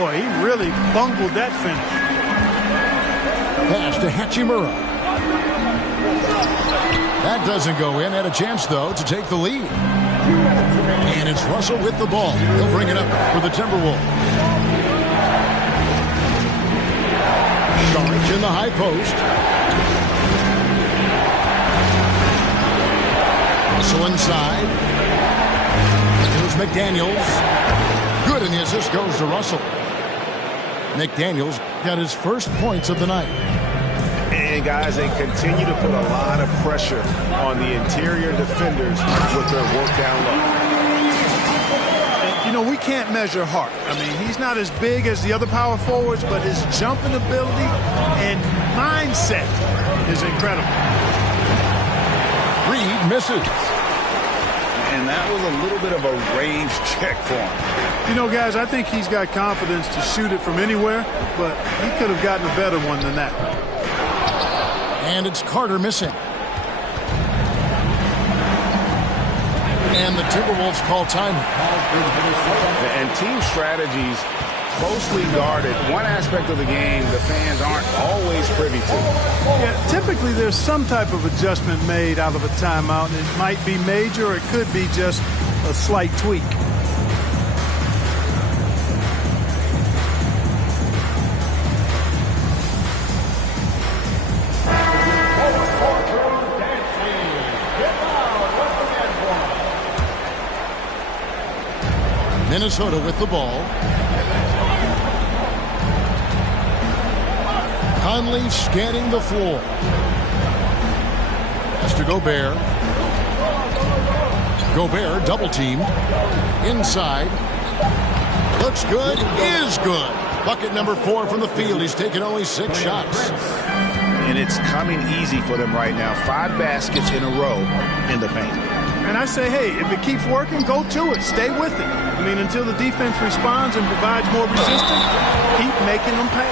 Boy, he really bungled that finish. Pass to Hachimura. That doesn't go in. Had a chance, though, to take the lead. And it's Russell with the ball. He'll bring it up for the Timberwolves. Sharge in the high post. Russell inside. Here's McDaniels. Good, and the assist goes to Russell. McDaniels got his first points of the night. And, guys, they continue to put a lot of pressure on the interior defenders with their work down low. You know, we can't measure Hart. I mean, he's not as big as the other power forwards, but his jumping ability and mindset is incredible. Reed misses. And that was a little bit of a range check for him. You know, guys, I think he's got confidence to shoot it from anywhere, but he could have gotten a better one than that. And it's Carter missing. And the Timberwolves call timeout. And team strategies closely guarded. One aspect of the game the fans aren't always privy to. Yeah, typically there's some type of adjustment made out of a timeout. It might be major or it could be just a slight tweak. Minnesota with the ball. Conley scanning the floor. Has to Gobert. Gobert double teamed. Inside. Looks good. Is good. Bucket number 4 from the field. He's taken only 6 shots. And it's coming easy for them right now. 5 baskets in a row in the paint. And I say, hey, if it keeps working, go to it. Stay with it. I mean, until the defense responds and provides more resistance, keep making them pay.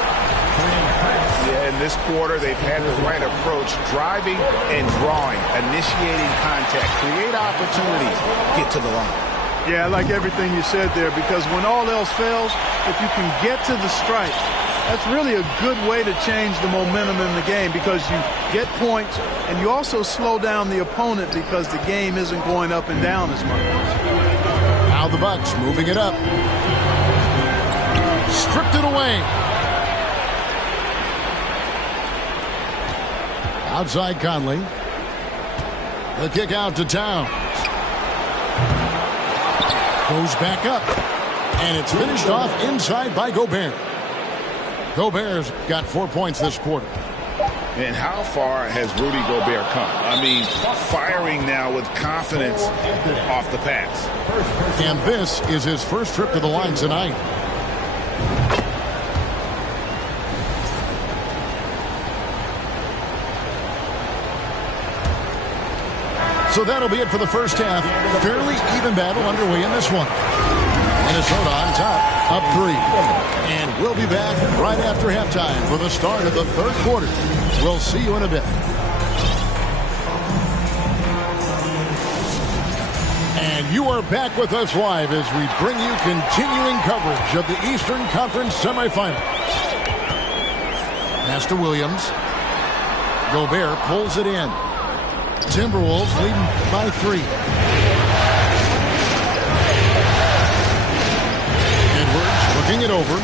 Yeah, in this quarter, they've had the right approach, driving and drawing, initiating contact, create opportunities, get to the line. Yeah, I like everything you said there, because when all else fails, if you can get to the stripe, that's really a good way to change the momentum in the game, because you get points and you also slow down the opponent because the game isn't going up and down as much. Now the Bucks moving it up. Stripped it away. Outside Conley. The kick out to Towns. Goes back up. And it's finished off inside by Gobert. Gobert's got 4 points this quarter. And how far has Rudy Gobert come? I mean, firing now with confidence off the pass. And this is his first trip to the line tonight. So that'll be it for the first half. Fairly even battle underway in this one. Minnesota on top, up 3. And we'll be back right after halftime for the start of the third quarter. We'll see you in a bit. And you are back with us live as we bring you continuing coverage of the Eastern Conference semifinals. Pass to Williams. Gobert pulls it in. Timberwolves leading by 3. Edwards looking it over.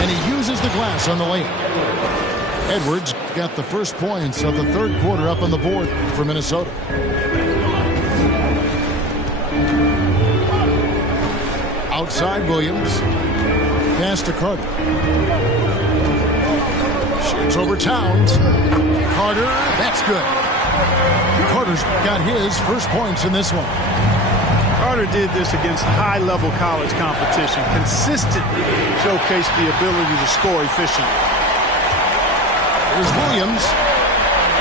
And he uses the glass on the layup. Edwards got the first points of the third quarter up on the board for Minnesota. Outside Williams. Pass to Carter. Shoots over Towns. Carter, that's good. Carter's got his first points in this one. Carter did this against high-level college competition. Consistently showcased the ability to score efficiently. Here's Williams.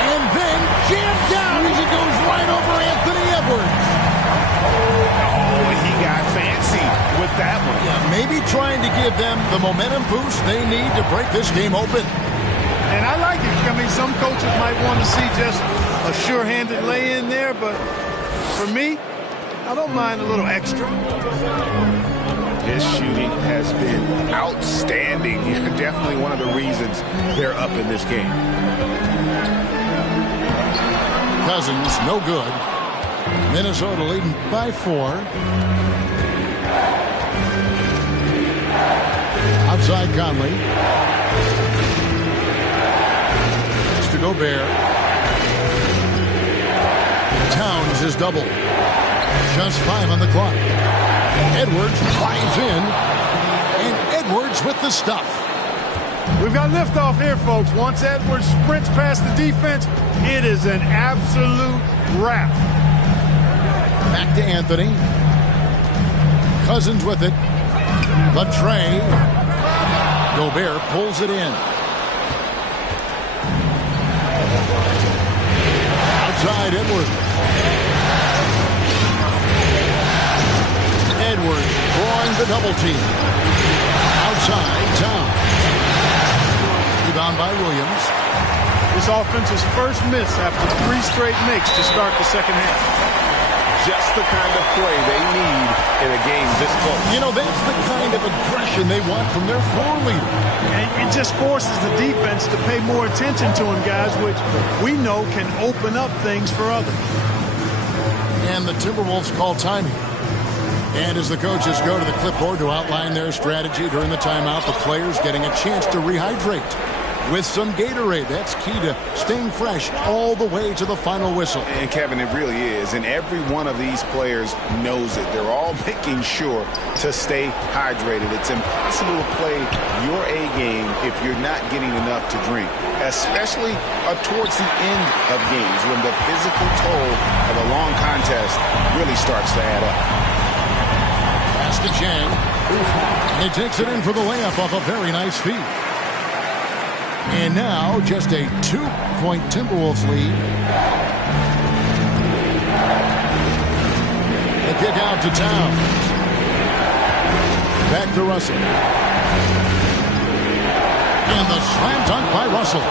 And then jammed down as he goes right over Anthony Edwards. Oh, he got fancy with that one. Yeah, maybe trying to give them the momentum boost they need to break this game open. And I like it. I mean, some coaches might want to see just a sure-handed lay-in there, but for me, I don't mind a little extra. His shooting has been outstanding. Definitely one of the reasons they're up in this game. Cousins, no good. Minnesota leading by 4. Outside Conley. It's to Gobert. Towns is double. Just 5 on the clock. Edwards flies in. And Edwards with the stuff. We've got liftoff here, folks. Once Edwards sprints past the defense, it is an absolute wrap. Back to Anthony. Cousins with it. The tray. Gobert pulls it in. Outside Edwards. Edwards drawing the double team. Outside Towns. Rebound by Williams. This offense's first miss after 3 straight makes to start the second half. Just the kind of play they need in a game this close. You know, that's the kind of aggression they want from their floor leader. And it just forces the defense to pay more attention to him, guys, which we know can open up things for others. And the Timberwolves call timing. And as the coaches go to the clipboard to outline their strategy during the timeout, the players getting a chance to rehydrate with some Gatorade. That's key to staying fresh all the way to the final whistle. And Kevin, it really is. And every one of these players knows it. They're all making sure to stay hydrated. It's impossible to play your A game if you're not getting enough to drink, especially towards the end of games when the physical toll of a long contest really starts to add up. Pass to Chang. He takes it in for the layup off a very nice feed. And now just a 2-point Timberwolves lead. The kick out to Towns. Back to Russell. And the slam dunk by Russell.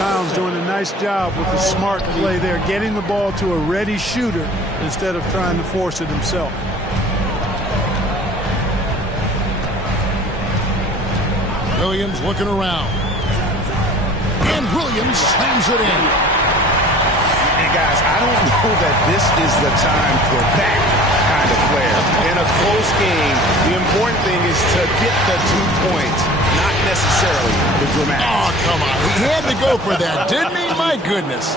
Towns doing a nice job with a smart play there, getting the ball to a ready shooter instead of trying to force it himself. Williams looking around. And Williams slams it in. And guys, I don't know that this is the time for that kind of flair. In a close game, the important thing is to get the 2 points, not necessarily the dramatic. Oh, come on. He had to go for that, didn't he? My goodness.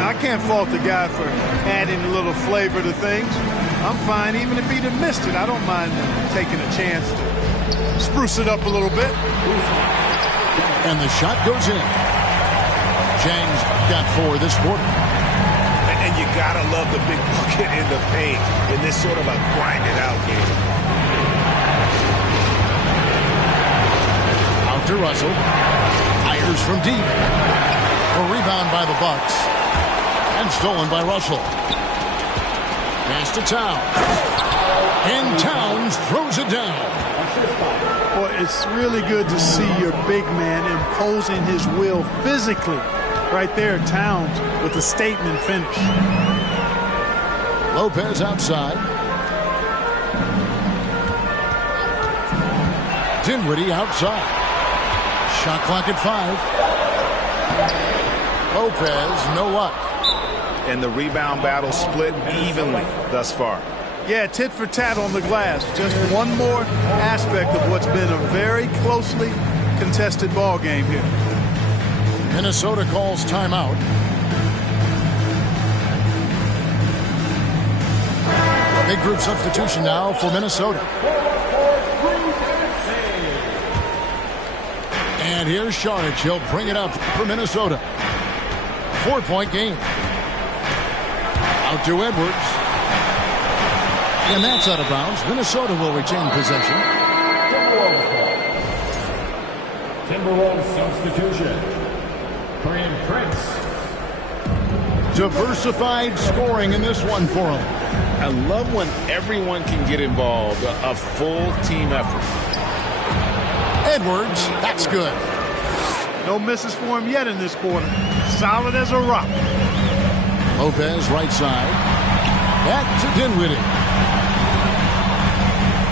I can't fault the guy for adding a little flavor to things. I'm fine even if he'd have missed it. I don't mind taking a chance to spruce it up a little bit. And the shot goes in. Chang's got 4 this quarter. And you gotta love the big bucket in the paint in this sort of a grinded out game. to Russell. Fires from deep. A rebound by the Bucks. And stolen by Russell. Pass to Towns. And Towns throws it down. Boy, it's really good to see your big man imposing his will physically. Right there, Towns with a statement finish. Lopez outside. Dinwiddie outside. Shot clock at 5. Lopez, no luck. And the rebound battle split evenly thus far. Yeah, tit for tat on the glass. Just one more aspect of what's been a very closely contested ball game here. Minnesota calls timeout. A big group substitution now for Minnesota. And here's Šarić. He'll bring it up for Minnesota. 4-point game. Out to Edwards. And that's out of bounds. Minnesota will retain possession. Timberwolves substitution. Taurean Prince. Diversified scoring in this one for him. I love when everyone can get involved. A full team effort. Edwards, that's good. No misses for him yet in this quarter. Solid as a rock. Lopez right side. Back to Dinwiddie.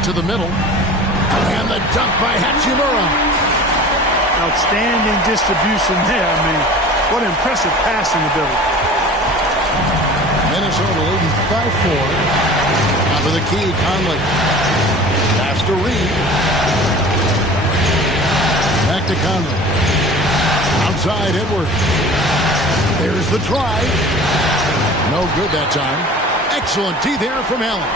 To the middle. And the dunk by Hachimura. Outstanding distribution there. I mean, what impressive passing ability. Minnesota leading by 4. Top of the key, Conley. Pass to Reed. Back to Conley. Outside Edwards. There's the drive. No good that time. Excellent D there from Allen.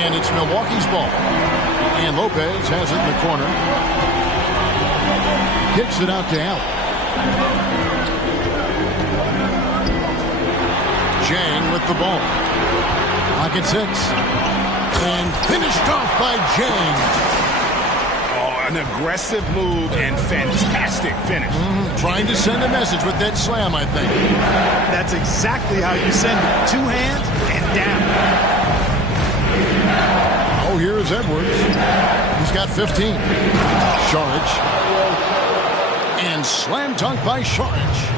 And it's Milwaukee's ball. And Lopez has it in the corner. Kicks it out to Allen. Jang with the ball. Pocket 6. And finished off by Jang. Oh, an aggressive move and fantastic finish. Trying to send a message with that slam, I think. That's exactly how you send it. 2 hands and down. Oh, here's Edwards. He's got 15. Šarić. And slam dunk by Šarić.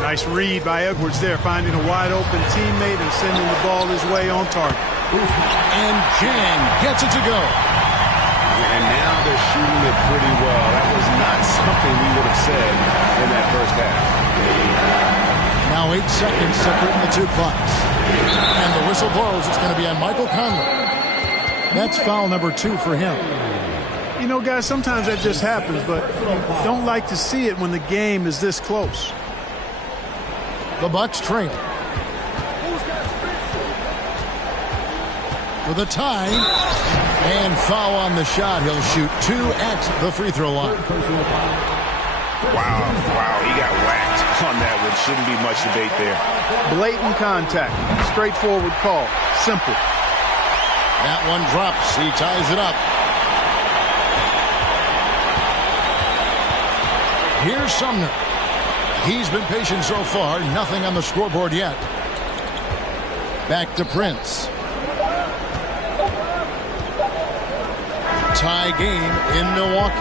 Nice read by Edwards there, finding a wide open teammate and sending the ball his way on target. And Jang gets it to go. And now they're shooting it pretty well. That was not something we would have said in that first half. Now 8 seconds separating the 2 clocks. And the whistle blows. It's going to be on Michael Conley. That's foul number 2 for him. You know, guys, sometimes that just happens, but you don't like to see it when the game is this close. The Bucks trail. For the tie. And foul on the shot. He'll shoot 2 at the free throw line. Wow, he got whacked on that one. Shouldn't be much debate there. Blatant contact. Straightforward call. Simple. That one drops. He ties it up. Here's Sumner. He's been patient so far. Nothing on the scoreboard yet. Back to Prince. Tie game in Milwaukee.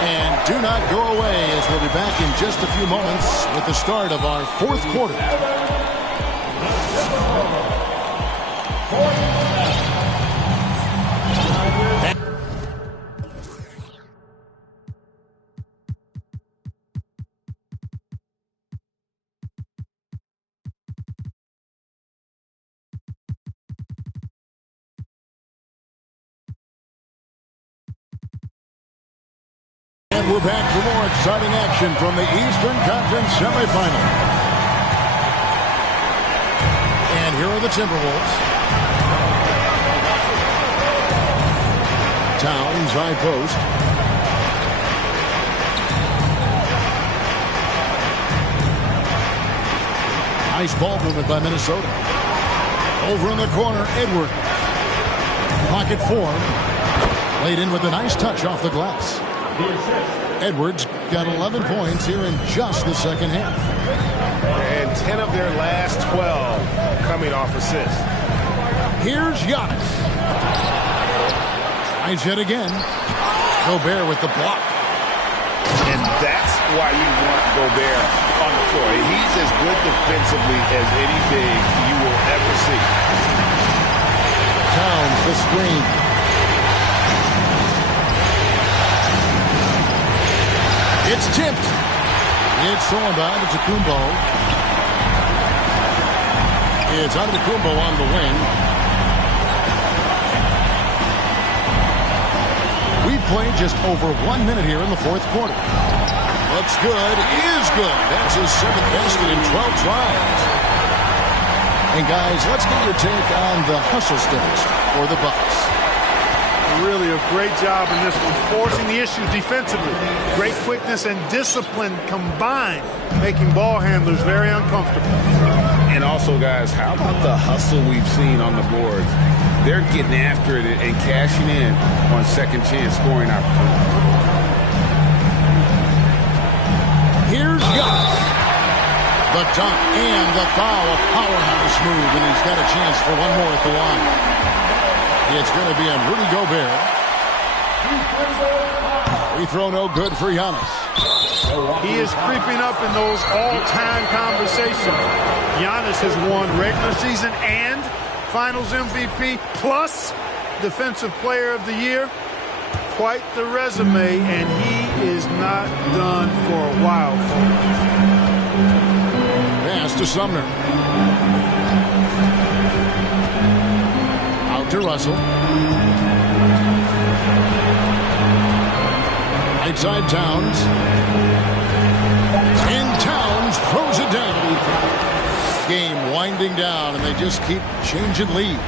And do not go away, as we'll be back in just a few moments with the start of our 4th quarter. We're back for more exciting action from the Eastern Conference semifinal. And here are the Timberwolves. Towns, high post. Nice ball movement by Minnesota. Over in the corner, Edwards. Pocket 4. Laid in with a nice touch off the glass. Edwards got 11 points here in just the second half. And 10 of their last 12 coming off assists. Here's Giannis. Tries yet again. Gobert with the block. And that's why you want Gobert on the floor. He's as good defensively as any big you will ever see. Towns the screen. It's tipped. It's thrown by Antetokounmpo. It's Antetokounmpo on the wing. We've played just over 1 minute here in the fourth quarter. Looks good, is good. That's his 7th basket in 12 tries. And guys, let's get your take on the hustle stints for the Bucks. Really a great job in this one, forcing the issue defensively. Great quickness and discipline combined, making ball handlers very uncomfortable. And also, guys, how about the hustle we've seen on the boards? They're getting after it and cashing in on second chance scoring opportunities. Here's Giannis. The dunk and the foul, a powerhouse move, and he's got a chance for one more at the line. It's going to be on Rudy Gobert. Free throw no good for Giannis. He is creeping up in those all-time conversations. Giannis has won regular season and Finals MVP plus Defensive Player of the Year. Quite the resume, and he is not done for a while, folks. Pass to Sumner. Out to Russell. Right side Towns. And Towns throws it down. Game winding down, and they just keep changing leads.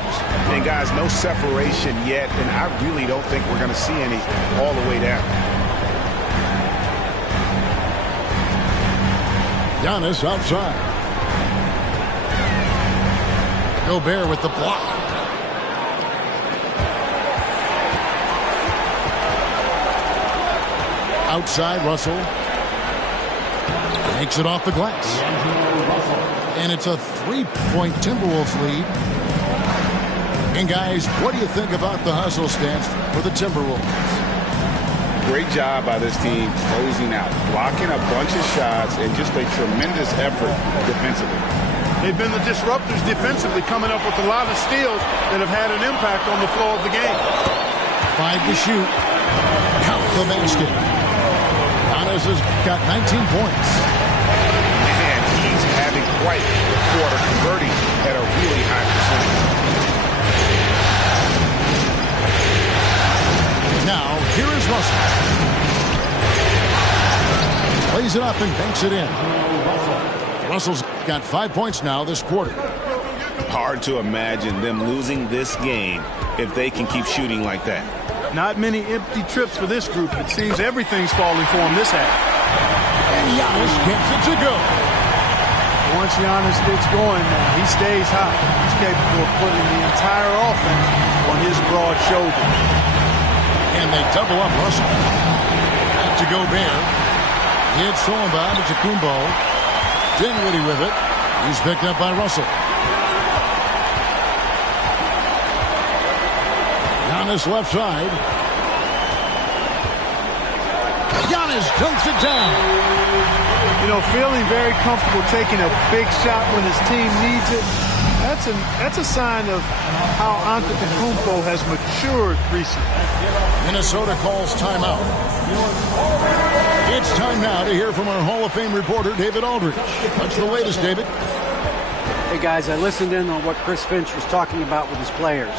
And guys, no separation yet, and I really don't think we're going to see any all the way down. Giannis outside. Gobert with the block. Outside Russell. Takes it off the glass. And it's a 3-point Timberwolves lead. And guys, what do you think about the hustle stance for the Timberwolves? Great job by this team closing out, blocking a bunch of shots, and just a tremendous effort defensively. They've been the disruptors defensively, coming up with a lot of steals that have had an impact on the flow of the game. 5 to shoot. Count the basket. Giannis has got 19 points. And he's having quite the quarter, converting at a really high percentage. Now, here is Russell. Plays it up and banks it in. Russell's got 5 points now this quarter. Hard to imagine them losing this game if they can keep shooting like that. Not many empty trips for this group. It seems everything's falling for them this half. And Giannis gets it to go. Once Giannis gets going now, he stays hot. He's capable of putting the entire offense on his broad shoulders. And they double up Russell. Back to Gobert. It's thrown by Antetokounmpo. Dinwiddie with it. He's picked up by Russell. Giannis left side. Giannis dunks it down. You know, feeling very comfortable taking a big shot when his team needs it. That's a sign of how Antetokounmpo has matured recently. Minnesota calls timeout. It's time now to hear from our Hall of Fame reporter, David Aldridge. What's the latest, David? Hey, guys, I listened in on what Chris Finch was talking about with his players.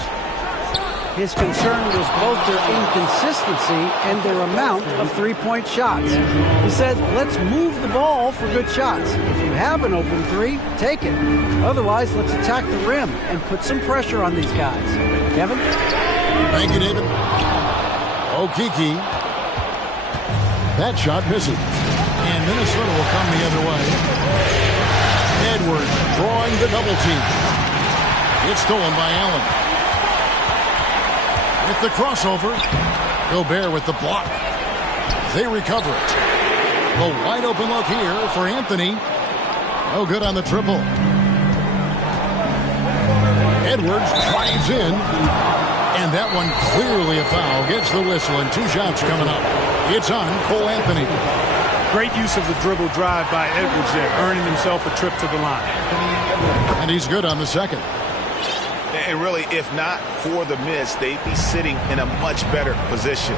His concern was both their inconsistency and their amount of three-point shots. He said, let's move the ball for good shots. If you have an open three, take it. Otherwise, let's attack the rim and put some pressure on these guys. Kevin? Thank you, David. Okeke. That shot misses. And Minnesota will come the other way. Edwards drawing the double team. It's stolen by Allen. With the crossover, Gobert with the block. They recover it. The wide open look here for Anthony. No good on the triple. Edwards drives in. And that one clearly a foul. Gets the whistle and 2 shots coming up. It's on Cole Anthony. Great use of the dribble drive by Edwards there, earning himself a trip to the line. And he's good on the second. And really, if not for the miss, they'd be sitting in a much better position.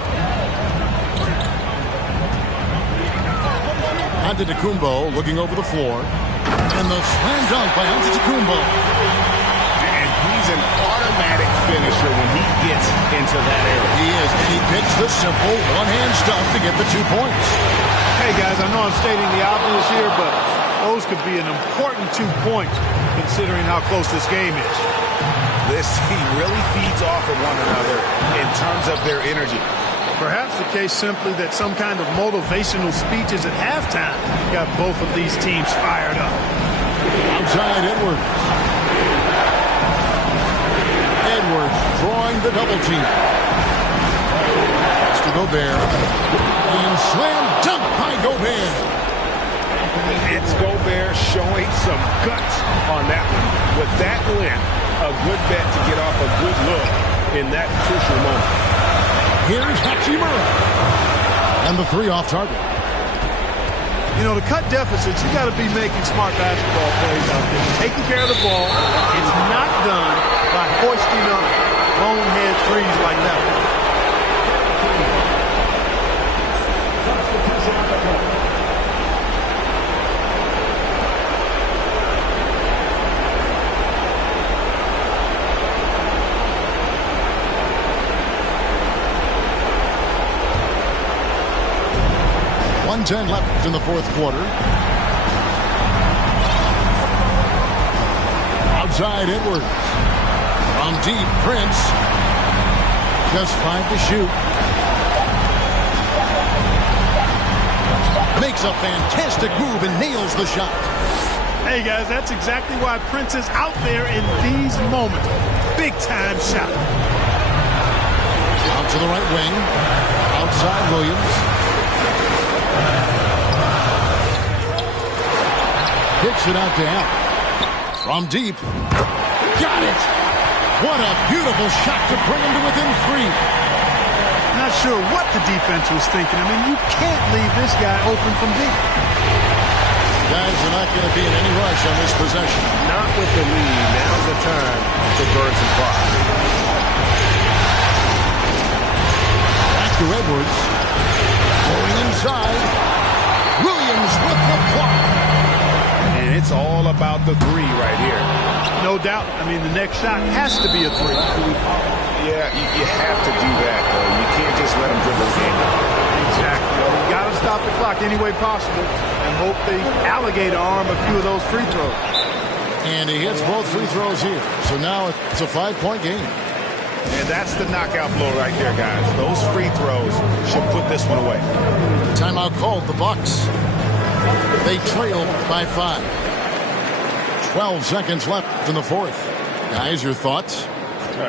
Antetokounmpo looking over the floor. And the slam dunk by Antetokounmpo. And he's an automatic finisher when he gets into that area. He is, and he picks the simple one-hand stuff to get the 2 points. Hey, guys, I know I'm stating the obvious here, but those could be an important 2 points considering how close this game is. This team really feeds off of one another in terms of their energy. Perhaps the case simply that some kind of motivational speeches at halftime got both of these teams fired up. Outside Edwards. Edwards drawing the double team. Has to Gobert. And slam dunk by Gobert. It's Gobert showing some guts on that one. With that length, a good bet to get off a good look in that crucial moment. Here's Hachimura. And the 3 off target. You know, to cut deficits, you got to be making smart basketball plays out there. Taking care of the ball. It's not done by hoisting up bonehead threes like that. .110 left in the 4th quarter. Outside Edwards. From deep, Prince. Just 5 to shoot. Makes a fantastic move and nails the shot. Hey, guys, that's exactly why Prince is out there in these moments. Big-time shot. Out to the right wing. Outside Williams. Kicks it out to Allen. From deep. Got it! What a beautiful shot to bring him to within 3. Not sure what the defense was thinking. I mean, you can't leave this guy open from deep. Guys are not going to be in any rush on this possession. Not with the lead. Now's the time to burn some clock. Back to Edwards. Going inside. Williams with the block. And it's all about the 3 right here. No doubt. I mean, the next shot has to be a 3. Yeah, you have to do that, though. You can't just let them dribble the game out. Exactly. You got to stop the clock any way possible and hope they alligator arm a few of those free throws. And he hits both free throws here. So now it's a 5-point game. And that's the knockout blow right there, guys. Those free throws should put this one away. Timeout called, the Bucks. They trail by 5. 12 seconds left in the 4th. Guys, your thoughts?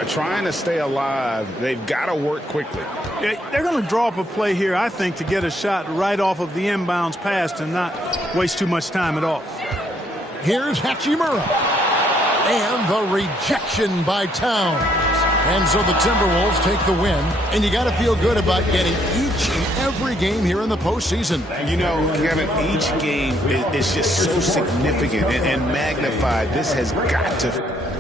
Trying to stay alive, they've got to work quickly. Yeah, they're going to draw up a play here, I think, to get a shot right off of the inbounds pass and not waste too much time at all. Here's Hachimura. And the rejection by Towns. And so the Timberwolves take the win. And you got to feel good about getting each and every game here in the postseason. You know, Kevin, each game is just so significant and magnified. This has got to